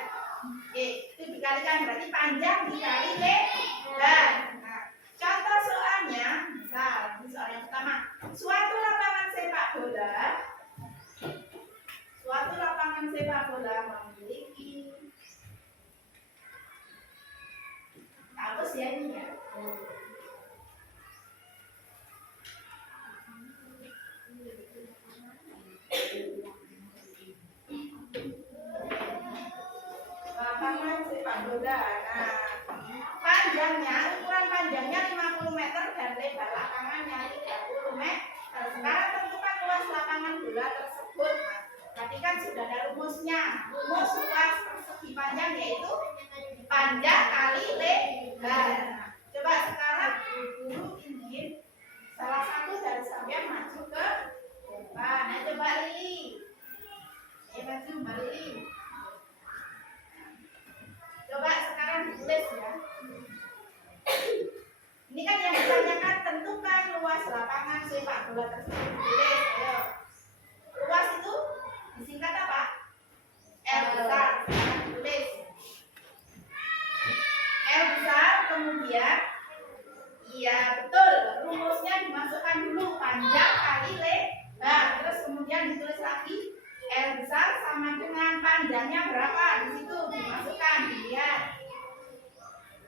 Oke, itu dikalikan berarti panjang dikali lebar. Nah, contoh soalnya, misal ini soal yang pertama, suatu lapangan sepak bola memiliki harus ya ini ya. Lapangan sepak bola. Nah, panjangnya, ukuran panjangnya 50 meter dan lebar lapangannya 30 meter. Sekarang tentukan luas lapangan bola tersebut. Nah, tadi kan sudah ada rumusnya. Rumus luas persegi panjang yaitu panjang kali lebar. Nah, coba sekarang guru ingin salah satu dari sampean maju ke depan. Nah, coba Lili. Maju Mbak Lili. Coba sekarang ditulis ya. Ini kan yang ditanyakan tentukan luas lapangan sepak bola tersebut. Tulis, ayo. Luas itu disingkat apa? L besar. Tulis. L besar kemudian iya betul. Rumusnya dimasukkan dulu panjang kali lebar. Terus kemudian ditulis lagi L besar sama dengan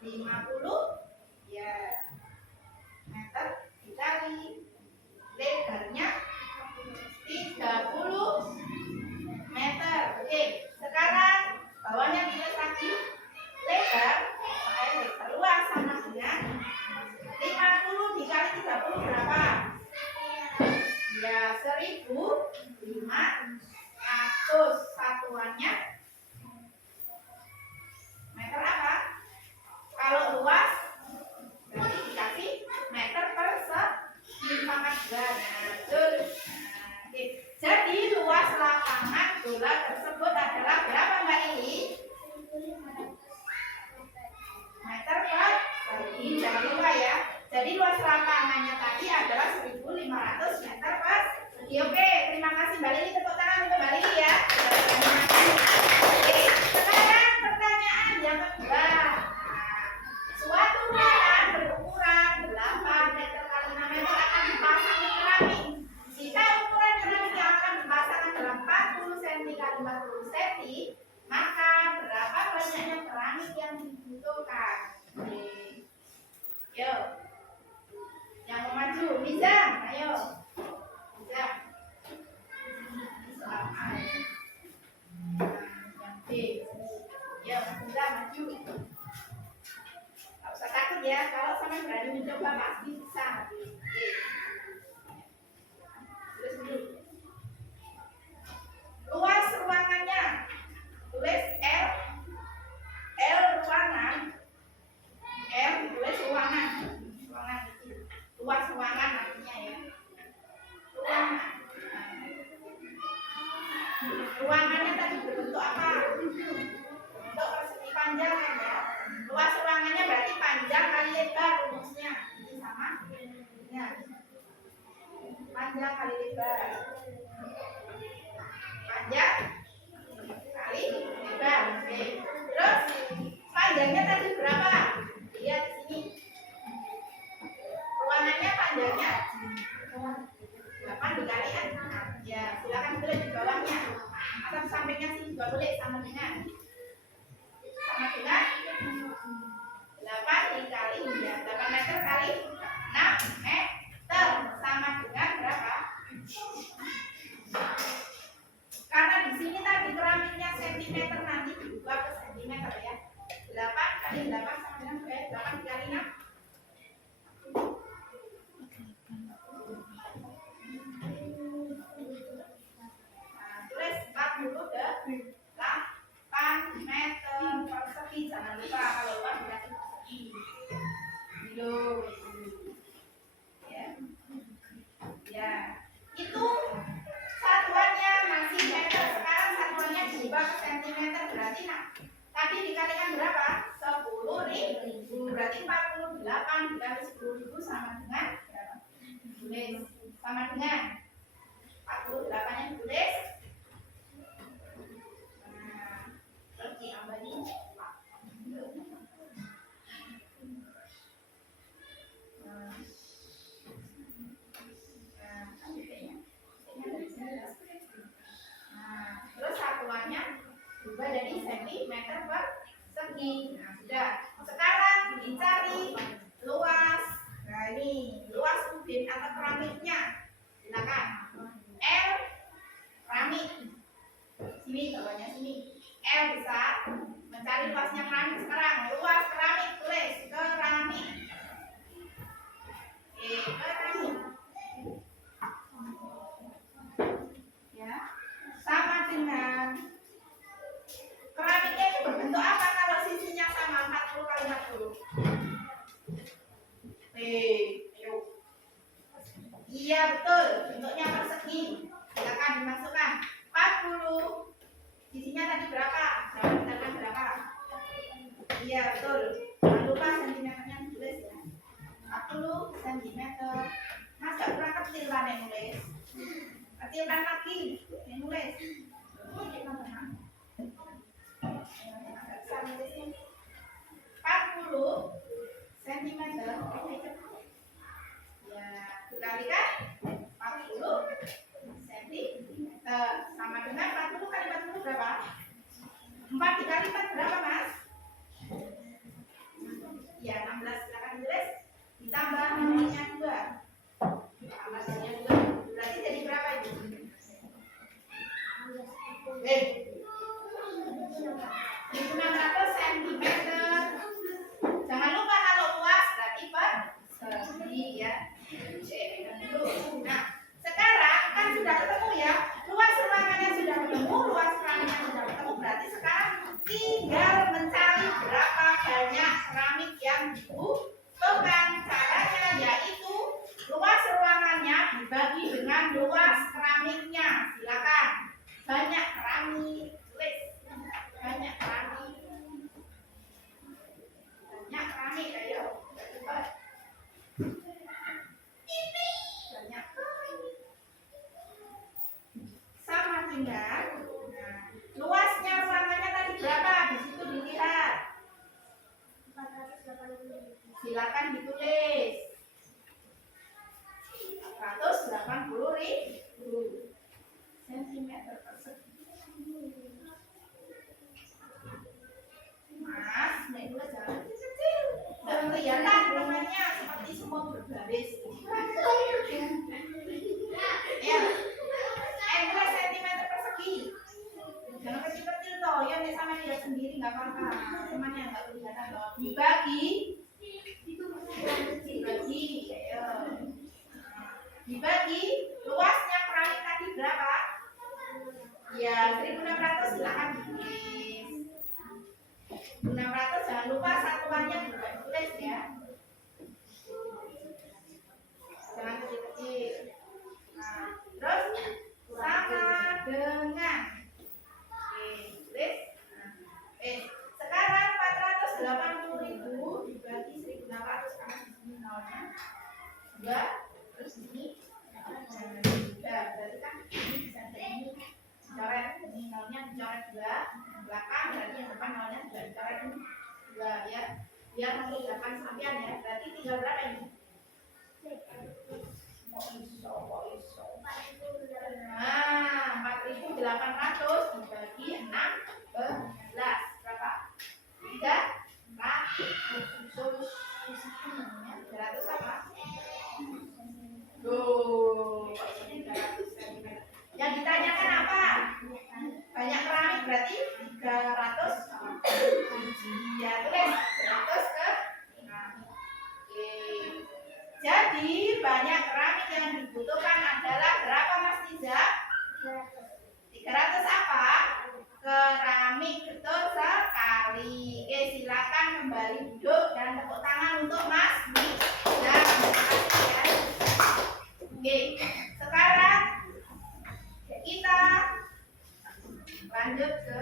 50 ya meter dikali lebarnya 30 meter. Oke, sekarang bawahnya ditulis lagi lebar luas sama dengan 50 dikali 30 berapa? Ya 1500. Satuannya meter apa? Kalau luas berarti dikasih meter per selimpangan gram. Oke. Jadi luas lapangan bola tersebut adalah berapa Mbak Lili? Meter per persegi. Jangan lupa ya. Jadi luas lapangannya tadi adalah 1500 meter persegi. Oke, terima kasih Mbak Lili. Tepuk tangan untuk Mbak Lili ya. Oke, sekarang pertanyaan yang kedua. Suatu ruangan berukuran 8 meter kali 6 meter akan dipasang di keramik. Jika ukuran keramik yang akan dipasang adalah 40 cm kali 40 cm, maka berapa banyaknya keramik yang dibutuhkan? Oke. Yuk. Yang mau maju, Mizam, ayo. Mizam. Soal A. Yang B. Yuk, Mizam, maju. Gak usah takut ya, kalau sampai berani mencoba pasti bisa. Oke. Tulis dulu. Luas ruangannya. Tulis L. L ruangan. L tulis ruangan. Ruangan itu. Luas ruangan artinya ya. Ruangan. Ruangannya tadi berbentuk apa? Bentuk persegi panjang kan ya. Luas ruangannya berarti panjang kali lebar rumusnya. Ini sama. Ya. Panjang kali lebar. Panjang kali lebar. Oke. Terus panjangnya tadi berapa? Lihat sini. Ruangannya panjangnya 8 dikali 6. Ya, silakan tulis di bawahnya. Atau sampingnya sini juga boleh sama dengan 8 dikali ya 8 meter kali 6 meter sama dengan berapa? Karena di sini tadi keramiknya sentimeter nanti diubah ke sentimeter ya. 8 kali 8 sama dengan 8 dikali 6. Nah, tulis 48 meter persegi. Jangan lupa kalau luas berarti persegi. Ya. Ya. Itu satuannya masih meter. Sekarang satuannya diubah ke sentimeter. Berarti tadi dikalikan berapa? 10.000. Berarti 48 dikali 10.000 sama dengan berapa? Tulis. Sama dengan 48 nya ditulis. Terus diambil. Terus satuannya berubah dari sentimeter persegi. Nah, sudah. Sekarang dicari luas. Nah, ini luas ubin atau keramiknya. Silakan. L keramik. Sini bawahnya sini. L bisa mencari luasnya keramik sekarang. Luas keramik tulis keramik. Oke, keramik. Ya. Sama dengan keramiknya itu berbentuk apa kalau sisinya sama 40 kali 40? Ayo. Iya betul, bentuknya persegi. Silakan dimasukkan. 40. Sisinya tadi berapa? Jawab berapa? Iya betul. Jangan lupa sentimeternya ditulis ya. 40 cm. Mas gak kurang kecil lah yang nulis. Kecilkan lagi yang nulis. 40 cm. Ya, dikalikan 40 cm sama dengan 40 kali 40 berapa? 4 dikali 4 berapa, Mas? tambah nolnya 2. Tambah nolnya 2. Berarti jadi berapa itu? 1600 cm. Jangan lupa kalau luas berarti persegi ya. Nah, sekarang kan sudah ketemu ya. Luas ruangannya sudah ketemu, luas keramiknya sudah ketemu. Berarti sekarang tinggal mencari berapa banyak keramik yang dibutuhkan. Caranya yaitu luas ruangannya dibagi dengan luas keramiknya. Silakan. Banyak keramik, tulis. Banyak keramik. Banyak keramik, ayo. Banyak. Sama tinggal. Nah, luasnya ruangannya tadi berapa? Di situ dilihat. 480. Silakan ditulis. 180.000 cm persegi. Mas, naik dulu jangan kecil. Jangan kelihatan temannya seperti semut berbaris. Ya, 2 cm persegi. Jangan kecil-kecil toh, ya nih sama lihat sendiri nggak apa-apa. Temannya nggak kelihatan loh. Dibagi, dibagi, ayo. Dibagi luasnya keramik tadi berapa? Ya, 1600 silakan ditulis. 1600 jangan lupa satuannya juga ditulis ya. Jangan kecil-kecil. Nah, terus sama dengan tulis. Sekarang 480.000 dibagi 1600 karena di sini nolnya 2, terus ini 3. Berarti kan ini bisa ini coret, ini nolnya dicoret 2, belakang berarti yang depan nolnya juga dicoret 2 ya. Biar memudahkan sampean ya. Berarti tinggal berapa ini? Nah, 4.800 dibagi 16 berapa? 300 apa? Loh, kok ini 300 cm. Yang ditanyakan apa? Banyak keramik berarti 300 biji. Ya, tulis 300 ke. Nah, oke. Jadi banyak keramik yang dibutuhkan adalah berapa Mas Tiza? 300 apa? Keramik, betul sekali. Oke, silakan kembali duduk dan tepuk tangan untuk Mas Tiza. Oke, sekarang kita lanjut ke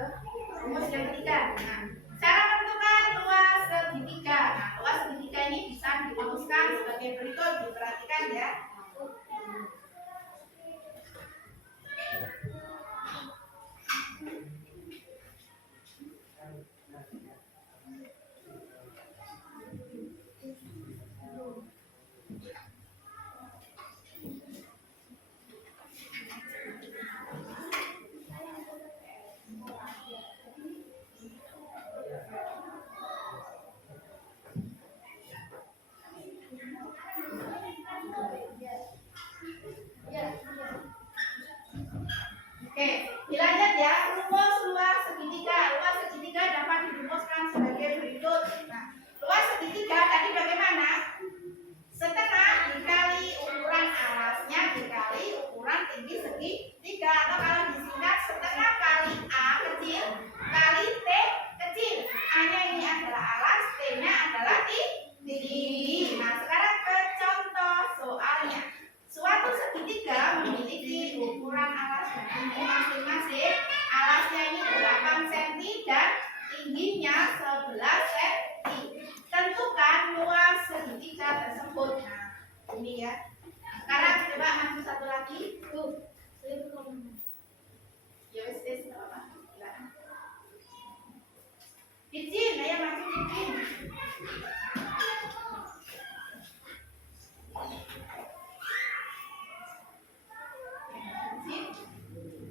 rumus yang ketiga. Nah, cara menentukan luas segitiga. Nah, luas segitiga ini bisa dirumuskan sebagai berikut. Diperhatikan ya. Oke, dilanjut ya. Rumus luas segitiga. Luas segitiga dapat dirumuskan sebagai berikut. Nah, luas segitiga tadi bagaimana? Setengah dikali ukuran alasnya dikali ukuran tinggi segitiga. Atau kalau disingkat setengah kali A kecil kali T kecil. A-nya ini adalah alas, T-nya adalah tinggi. Nah, sekarang ke contoh soalnya. Suatu segitiga memiliki ukuran alas dan tinggi masing-masing. Alasnya ini 8 cm dan tingginya 11 cm. Tentukan luas segitiga tersebut. Nah, ini ya. Sekarang coba maju satu lagi. Tuh. Ya wes tes apa? Izin, ayo maju izin.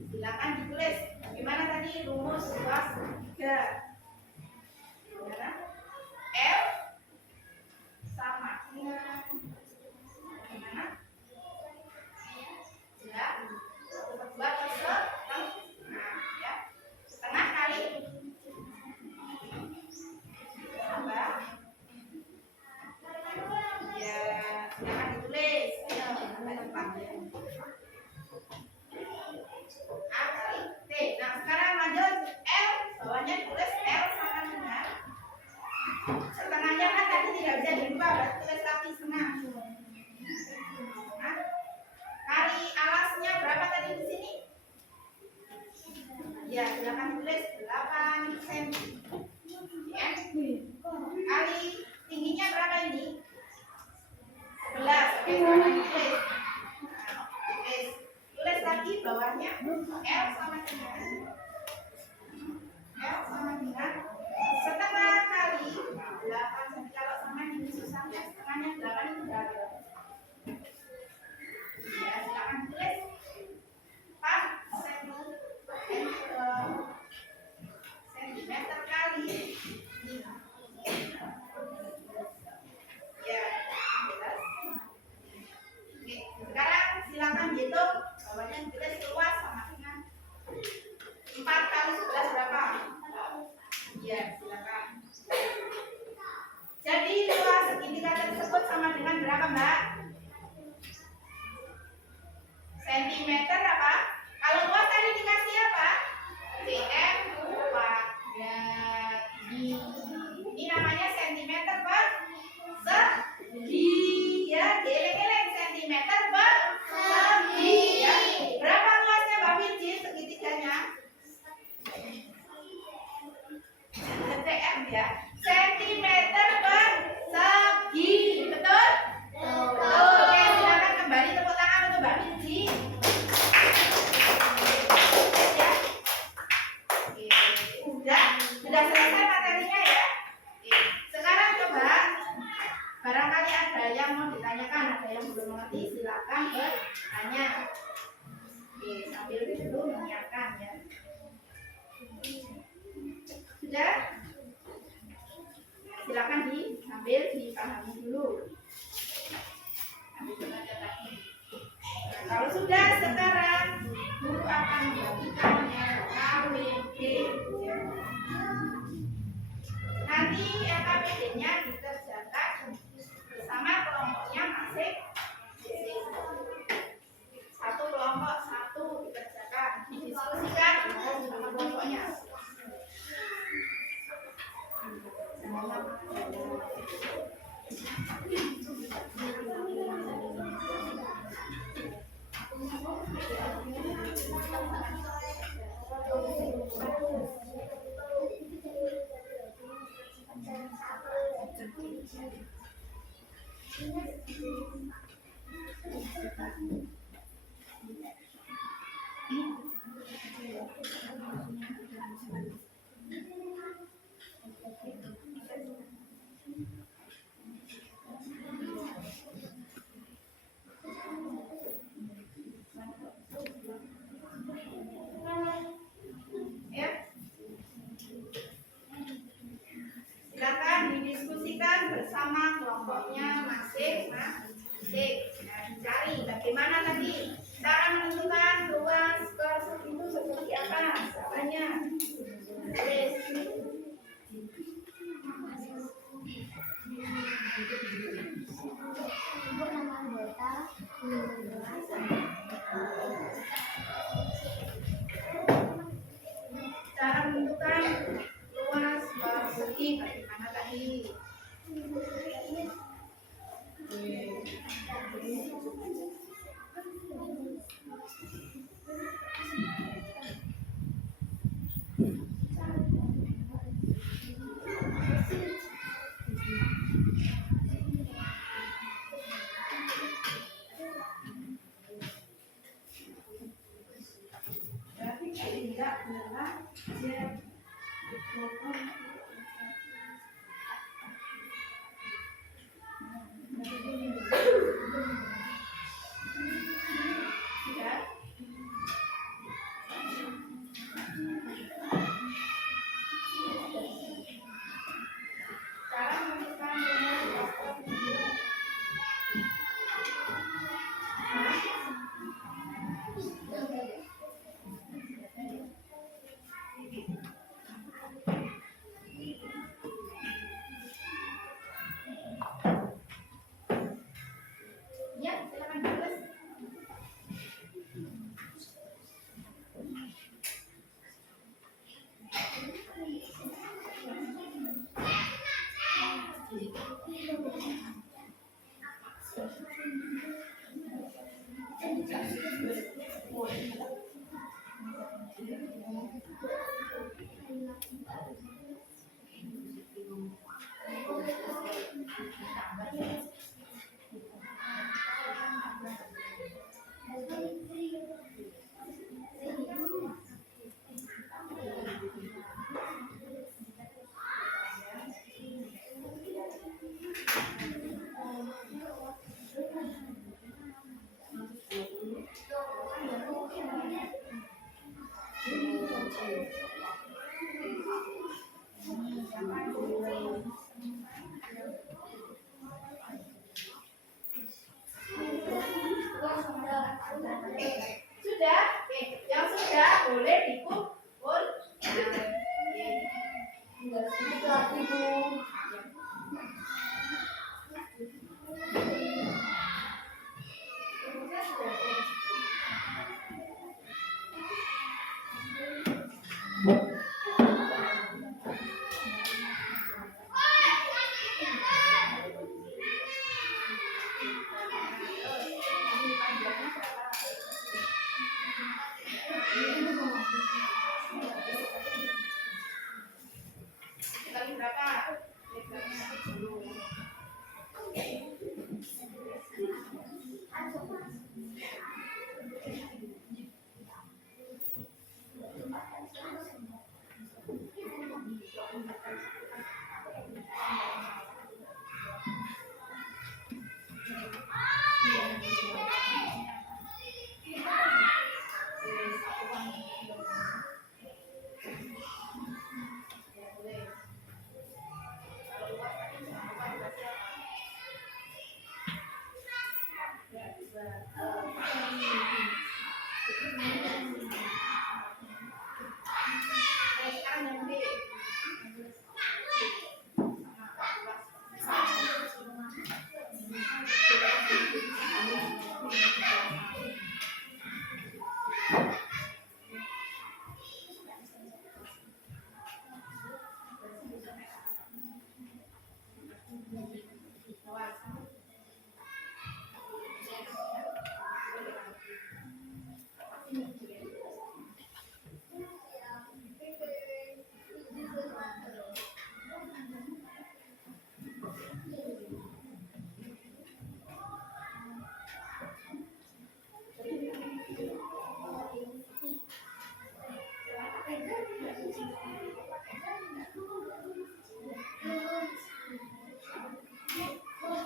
Silakan ditulis. Bagaimana tadi rumus luas segitiga? L sama dengan Setengahnya kan tadi tidak bisa dirubah, berarti tulis lagi setengah. Nah, kali alasnya berapa tadi di sini? Ya, silakan tulis 8 cm. Ya. Kali tingginya berapa ini? 11. Oke, silakan tulis. Nah, tulis lagi bawahnya L sama dengan setengah kali 8 cm. Kalau sama ini susahnya setengahnya 8 itu berapa? Ya, silakan tulis 4 sentimeter kali 5. Ya, jelas. Oke, sekarang silakan hitung bawahnya tulis luas sama dengan 4 kali 11 berapa? Ya, silakan. Jadi luas segitiga tersebut sama dengan berapa, Mbak? Sentimeter apa? Kalau luas tadi dikasih apa? cm kuadrat. Ini namanya sentimeter per segi. Ya, geleng-geleng sentimeter per segi. Ya. Berapa luasnya Mbak Winci segitiganya? cm ya. Sentimeter per segi. Betul? Oke, silakan kembali tepuk tangan untuk Mbak Winci. Ya. Oke, sudah selesai materinya ya. Oke, sekarang coba barangkali ada yang mau ditanyakan, ada yang belum mengerti, silakan bertanya. Oke, sambil dulu menyiapkan ya. Sudah? Silakan sambil dipahami dulu. Nah, kalau sudah, sekarang guru akan membagikannya KWD. Nanti KWD-nya dikerjakan bersama kelompoknya masing. Satu kelompok satu dikerjakan, didiskusikan sama kelompoknya. Silakan didiskusikan bersama kelompoknya masing-masing. Nah, dicari bagaimana tadi cara menentukan luas kursus itu seperti apa caranya. Cara menentukan luas persegi bagaimana tadi? Berarti tidak belajar.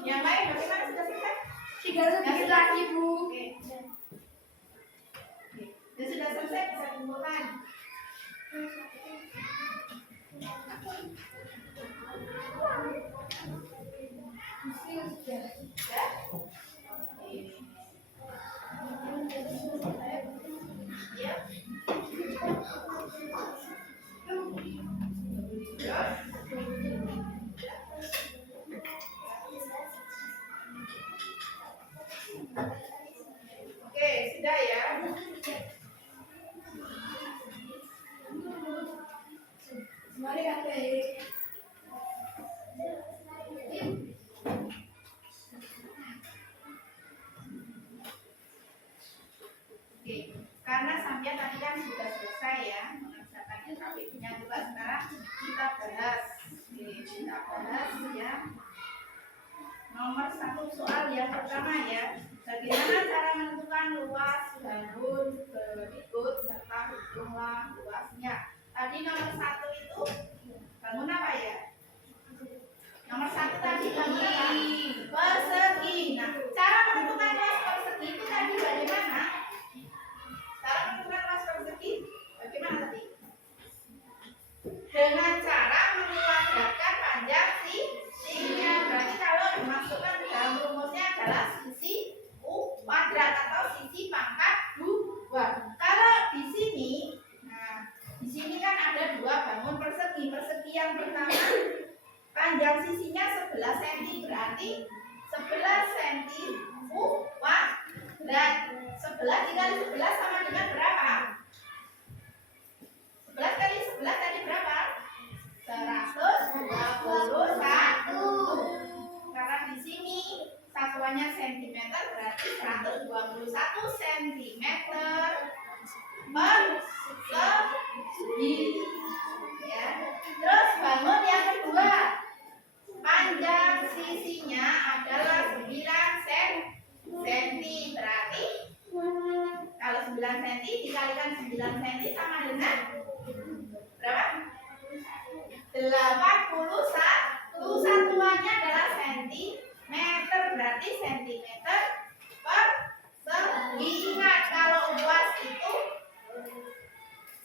Yang lain bagaimana, sudah selesai? Tinggal sedikit lagi, Bu. Oke. Ya sudah selesai, bisa kumpulkan. Oke, sudah ya. Mari kakek. Oke, karena sampai tadi kan sudah selesai ya mengerjakan LKPP-nya, juga sekarang kita bahas. Oke, kita bahas ya. Nomor 1 soal yang pertama ya. Bagaimana cara menentukan luas bangun berikut serta hitunglah luasnya. Tadi nomor 1 itu bangun apa ya? Nomor 1 tadi bangun apa? Persegi. Nah, cara menentukan luas persegi itu tadi bagaimana? Cara menentukan luas persegi bagaimana tadi? Dengan cara menguadratkan panjang sisinya. Berarti kalau dimasukkan ke dalam rumusnya adalah sisi U kuadrat atau sisi pangkat 2. Kalau di sini, nah di sini kan ada 2 bangun persegi. Persegi yang pertama panjang sisinya 11 cm, berarti 11 cm U kuadrat. 11 dikali 11 sama dengan berapa? 11 kali 11 tadi berapa? 121. Karena di sini satuannya cm, berarti 121 cm per segi. Ya. Terus bangun yang kedua, panjang sisinya adalah 9 cm, berarti kalau 9 cm dikalikan 9 cm sama dengan berapa? 81. Satuannya adalah sentimeter, berarti sentimeter per segi. Ingat kalau luas itu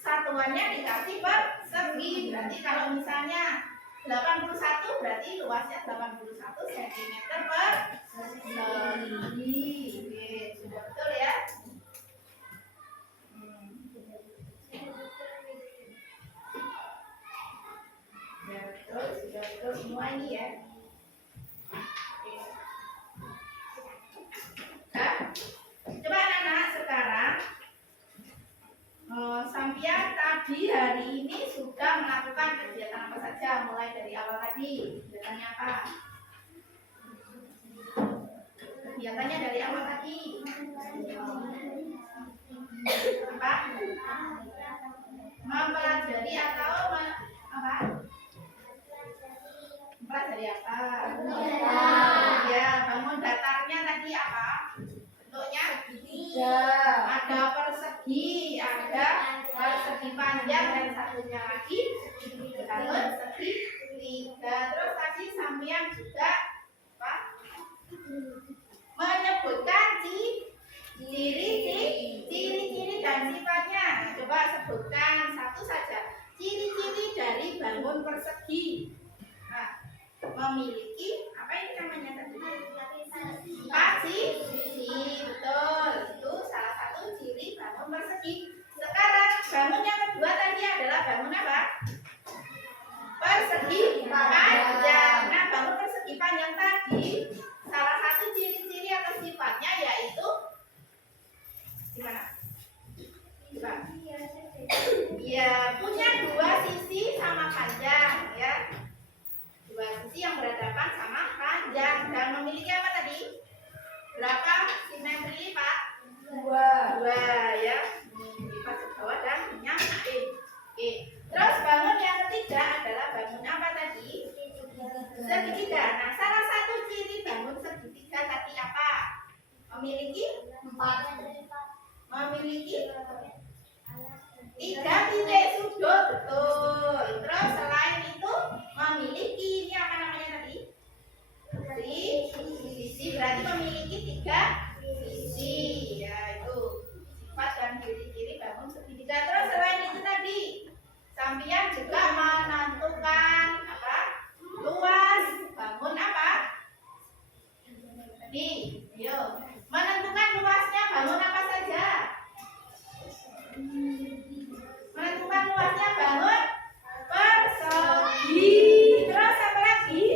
satuannya dikasih per segi, berarti kalau misalnya 81 berarti luasnya 81 cm per segi. Oke, sudah betul ya? Ya betul, sudah betul semua ini ya. Nah, coba anak-anak sekarang sampian tadi hari ini sudah melakukan kegiatan apa saja, mulai dari awal tadi. Kegiatannya apa? Kegiatannya dari awal tadi apa? Mempelajari atau apa? Mempelajari apa? Ya, bangun datarnya tadi apa? Bentuknya segitiga. Ada persegi, ada persegi panjang, dan satunya lagi bangun segi juga apa? Menyebutkan ciri-ciri dan sifatnya. Coba sebutkan satu saja. Ciri-ciri dari bangun persegi. Nah, memiliki apa ini namanya tadi? Empat sisi. Betul. Itu salah satu ciri bangun persegi. Sekarang bangun yang kedua tadi adalah bangun apa? Persegi panjang. Nah, bangun persegi panjang tadi salah satu ciri-ciri atau sifatnya yaitu gimana? Coba. Ya, punya dua sisi sama panjang ya. Dua sisi yang berhadapan sama panjang dan memiliki apa tadi? Berapa simetri, Pak? Dua ya. Lipat ke bawah dan menyamping. Oke. Terus bangun yang ketiga adalah bangun apa tadi? Segitiga. Nah, salah satu ciri bangun segitiga tadi apa? Memiliki tiga titik sudut, betul. Terus selain itu memiliki ini apa namanya tadi? Sisi, berarti memiliki tiga sisi, ya itu sifat dan ciri-ciri bangun segitiga. Terus selain itu tadi, sampean juga menentukan apa? Luas bangun apa? Tadi, yuk menentukan luasnya bangun apa saja? Menentukan luasnya bangun persegi. Terus apa lagi?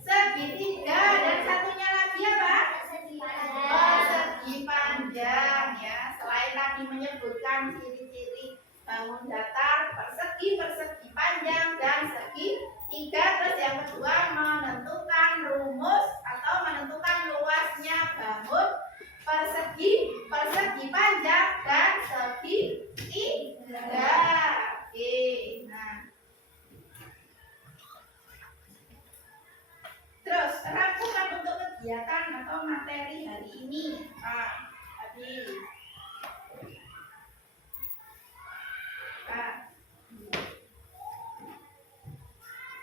Segitiga. Dan satunya lagi apa? Persegi panjang ya. Selain tadi menyebutkan ciri-ciri bangun datar, persegi panjang dan segitiga. Terus yang kedua menentukan rumus atau menentukan luasnya bangun persegi panjang dan segitiga. Oke, nah. Terus rangkuman untuk kegiatan atau materi hari ini. Tadi.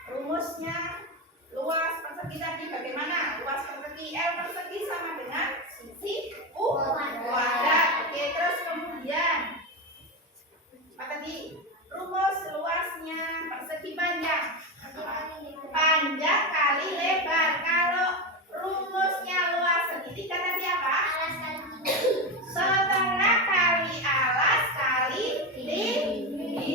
Rumusnya luas persegi tadi bagaimana? Luas persegi L persegi sama dengan sisi U kuadrat. Oke, terus kemudian apa tadi? Rumus luasnya persegi panjang. Panjang kali lebar. Kalau rumusnya luas segitiga tadi apa? Setengah kali alas kali tinggi.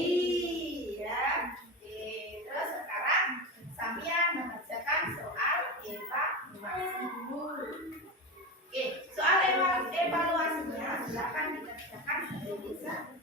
Ya. Oke, terus sekarang sampean mengerjakan soal evaluasi dulu. Oke, soal evaluasinya silakan dikerjakan sampai bisa.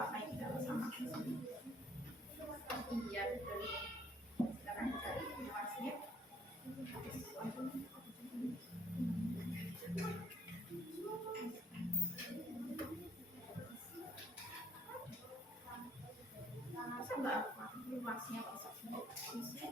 apa yang kita sama? Iya betul. Sekarang cari luasnya. Masa nggak apa? Luasnya kok bisa?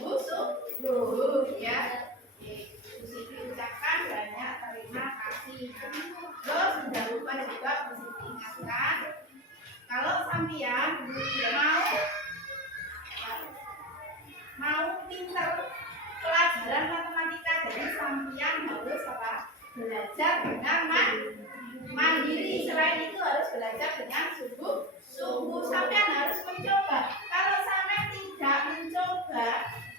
sungguh-sungguh ya. Oke, Bu Siti ucapkan banyak terima kasih. Terus sudah lupa juga Bu Siti ingatkan, kalau sampean mau pintar pelajaran matematika, jadi sampean harus apa? Belajar dengan mandiri. Selain itu harus belajar dengan sungguh-sungguh. Sampean harus mencoba. Kalau sampean tidak mencoba,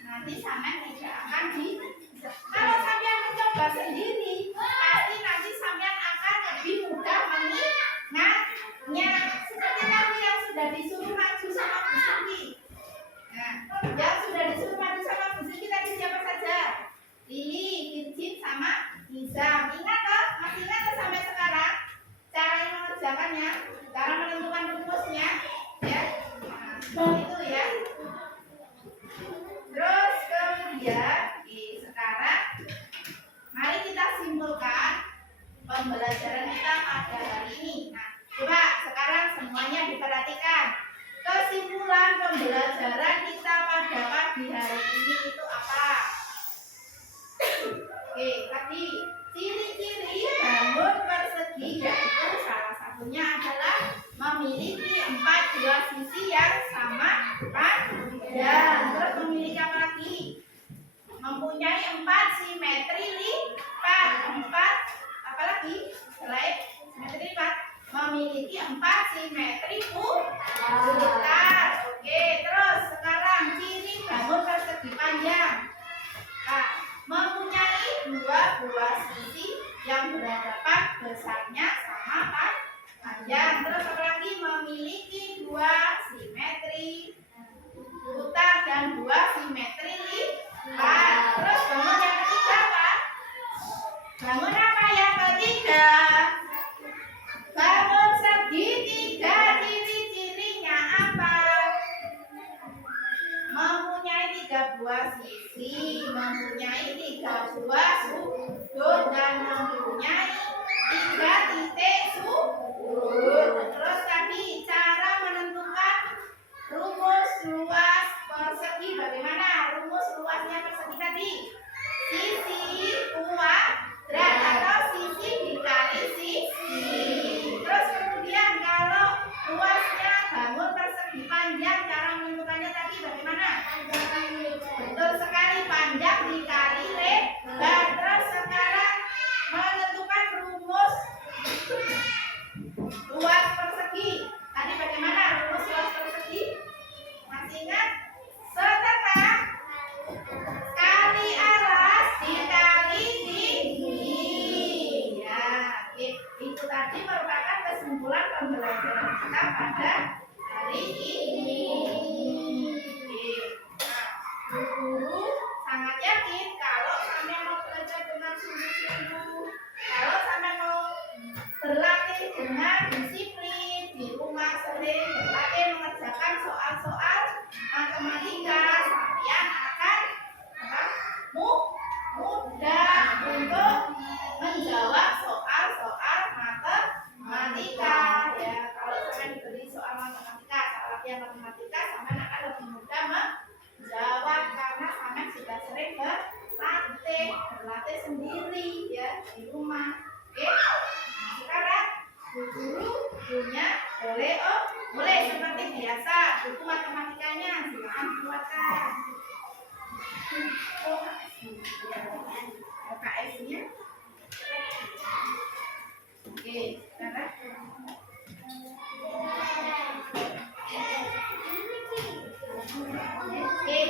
nanti sampean tidak akan bisa. Kalau sampean mencoba sendiri, pasti nanti sampean akan lebih mudah mengingatnya. Seperti tadi yang sudah disuruh maju sama Bu Siti. Nah, yang sudah disuruh maju sama Bu Siti tadi siapa saja? Lili, Kirjin, sama Nizam. Ingat toh? Masih ingat toh sampai sekarang? Cara yang mengerjakannya, cara menentukan rumusnya, ya. Nah, itu ya. Terus kemudian, sekarang mari kita simpulkan pembelajaran kita pada hari ini. Nah, coba sekarang semuanya diperhatikan. Kesimpulan pembelajaran kita pada pagi hari ini itu apa? Oke, tadi ciri-ciri bangun persegi yaitu salah satunya adalah memiliki 4 buah sisi yang sama panjang. Terus memiliki apa lagi? Mempunyai 4 simetri lipat. 4 apa lagi? Selain simetri lipat, memiliki 4 simetri putar. Oke, terus sekarang ciri bangun persegi panjang. Nah, mempunyai 2 buah sisi yang berhadapan, besarnya sama panjang. Terus apa lagi? Memiliki 2 simetri putar dan 2 simetri lipat. Terus bangun yang ketiga apa? Bangun apa yang ketiga? Bangun segitiga. Ciri-cirinya apa? Mempunyai 3 buah sisi, mempunyai 3 buah sudut, dan mempunyai 3 titik sudut. Terus tadi cara menentukan rumus luas persegi bagaimana? Rumus luasnya persegi tadi sisi kuadrat atau sisi dikali sisi. Terus kemudian kalau luasnya bangun persegi panjang, cara menentukannya tadi bagaimana? Betul sekali, panjang dikali lebar. Terus sekarang menentukan rumus luas persegi. Tadi bagaimana rumus luas persegi? Masih ingat? Setengah kali alas dikali tinggi. Ya, itu tadi merupakan kesimpulan pembelajaran kita pada hari ini. Guru sangat yakin kalau sampai mau belajar dengan sungguh-sungguh, kalau sampai mau berlatih dengan disiplin, di rumah sering berlatih mengerjakan soal-soal matematika, sampean akan mudah untuk menjawab soal-soal matematika. Ya, kalau sampean diberi soal matematika, soal latihan matematika, sampean akan lebih mudah menjawab karena sampean sudah sering berlatih sendiri ya di rumah. Oke. Nah, sekarang guru punya boleh seperti biasa buku matematikanya silakan keluarkan. LKS-nya. Oke, sekarang oke,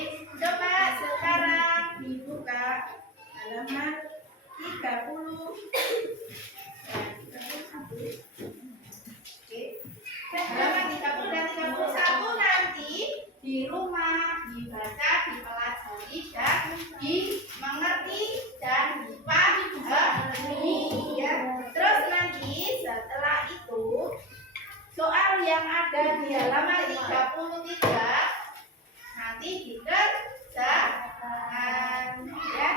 coba sekarang dibuka halaman 30. Oke. Halaman 30 dan 31 nanti di rumah dibaca, dipelajari dan dimengerti dan dipahami ya. Terus nanti setelah itu soal yang ada di halaman 33 nanti dikerjakan ya.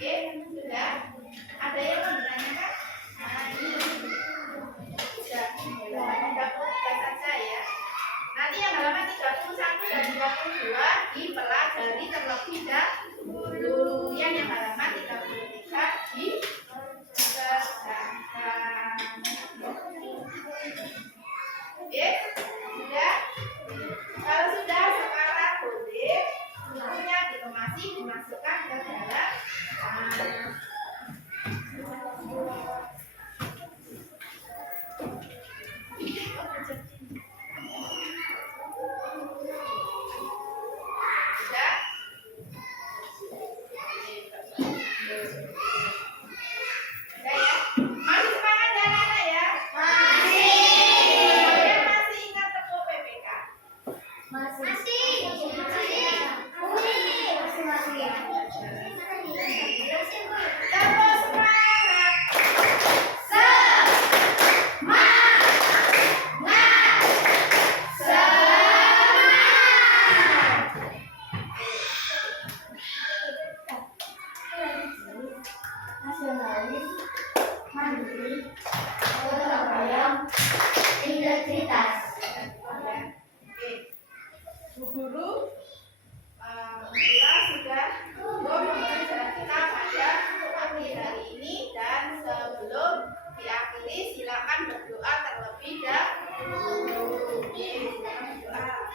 Oke, sudah. Ada yang mau ditanyakan? Nah, ini sudah 33 saja ya. halaman 31 dan 32 dipelajari terlebih dahulu. Yang halaman 33 dikerjakan. Oke, sudah. Kalau sudah, sekarang boleh bukunya dikemasi, dimasukkan ke dalam sudah. Sudah ya. Masih semangat ya anak-anak ya? Kalian masih ingat teko PPK? Tepuk semangat. Nasionalis, mandiri, gotong royong, integritas. Oke. Bu Guru kita sudah pembelajaran kita pada pagi hari ini, dan sebelum diakhiri silakan berdoa terlebih dahulu. Silakan berdoa.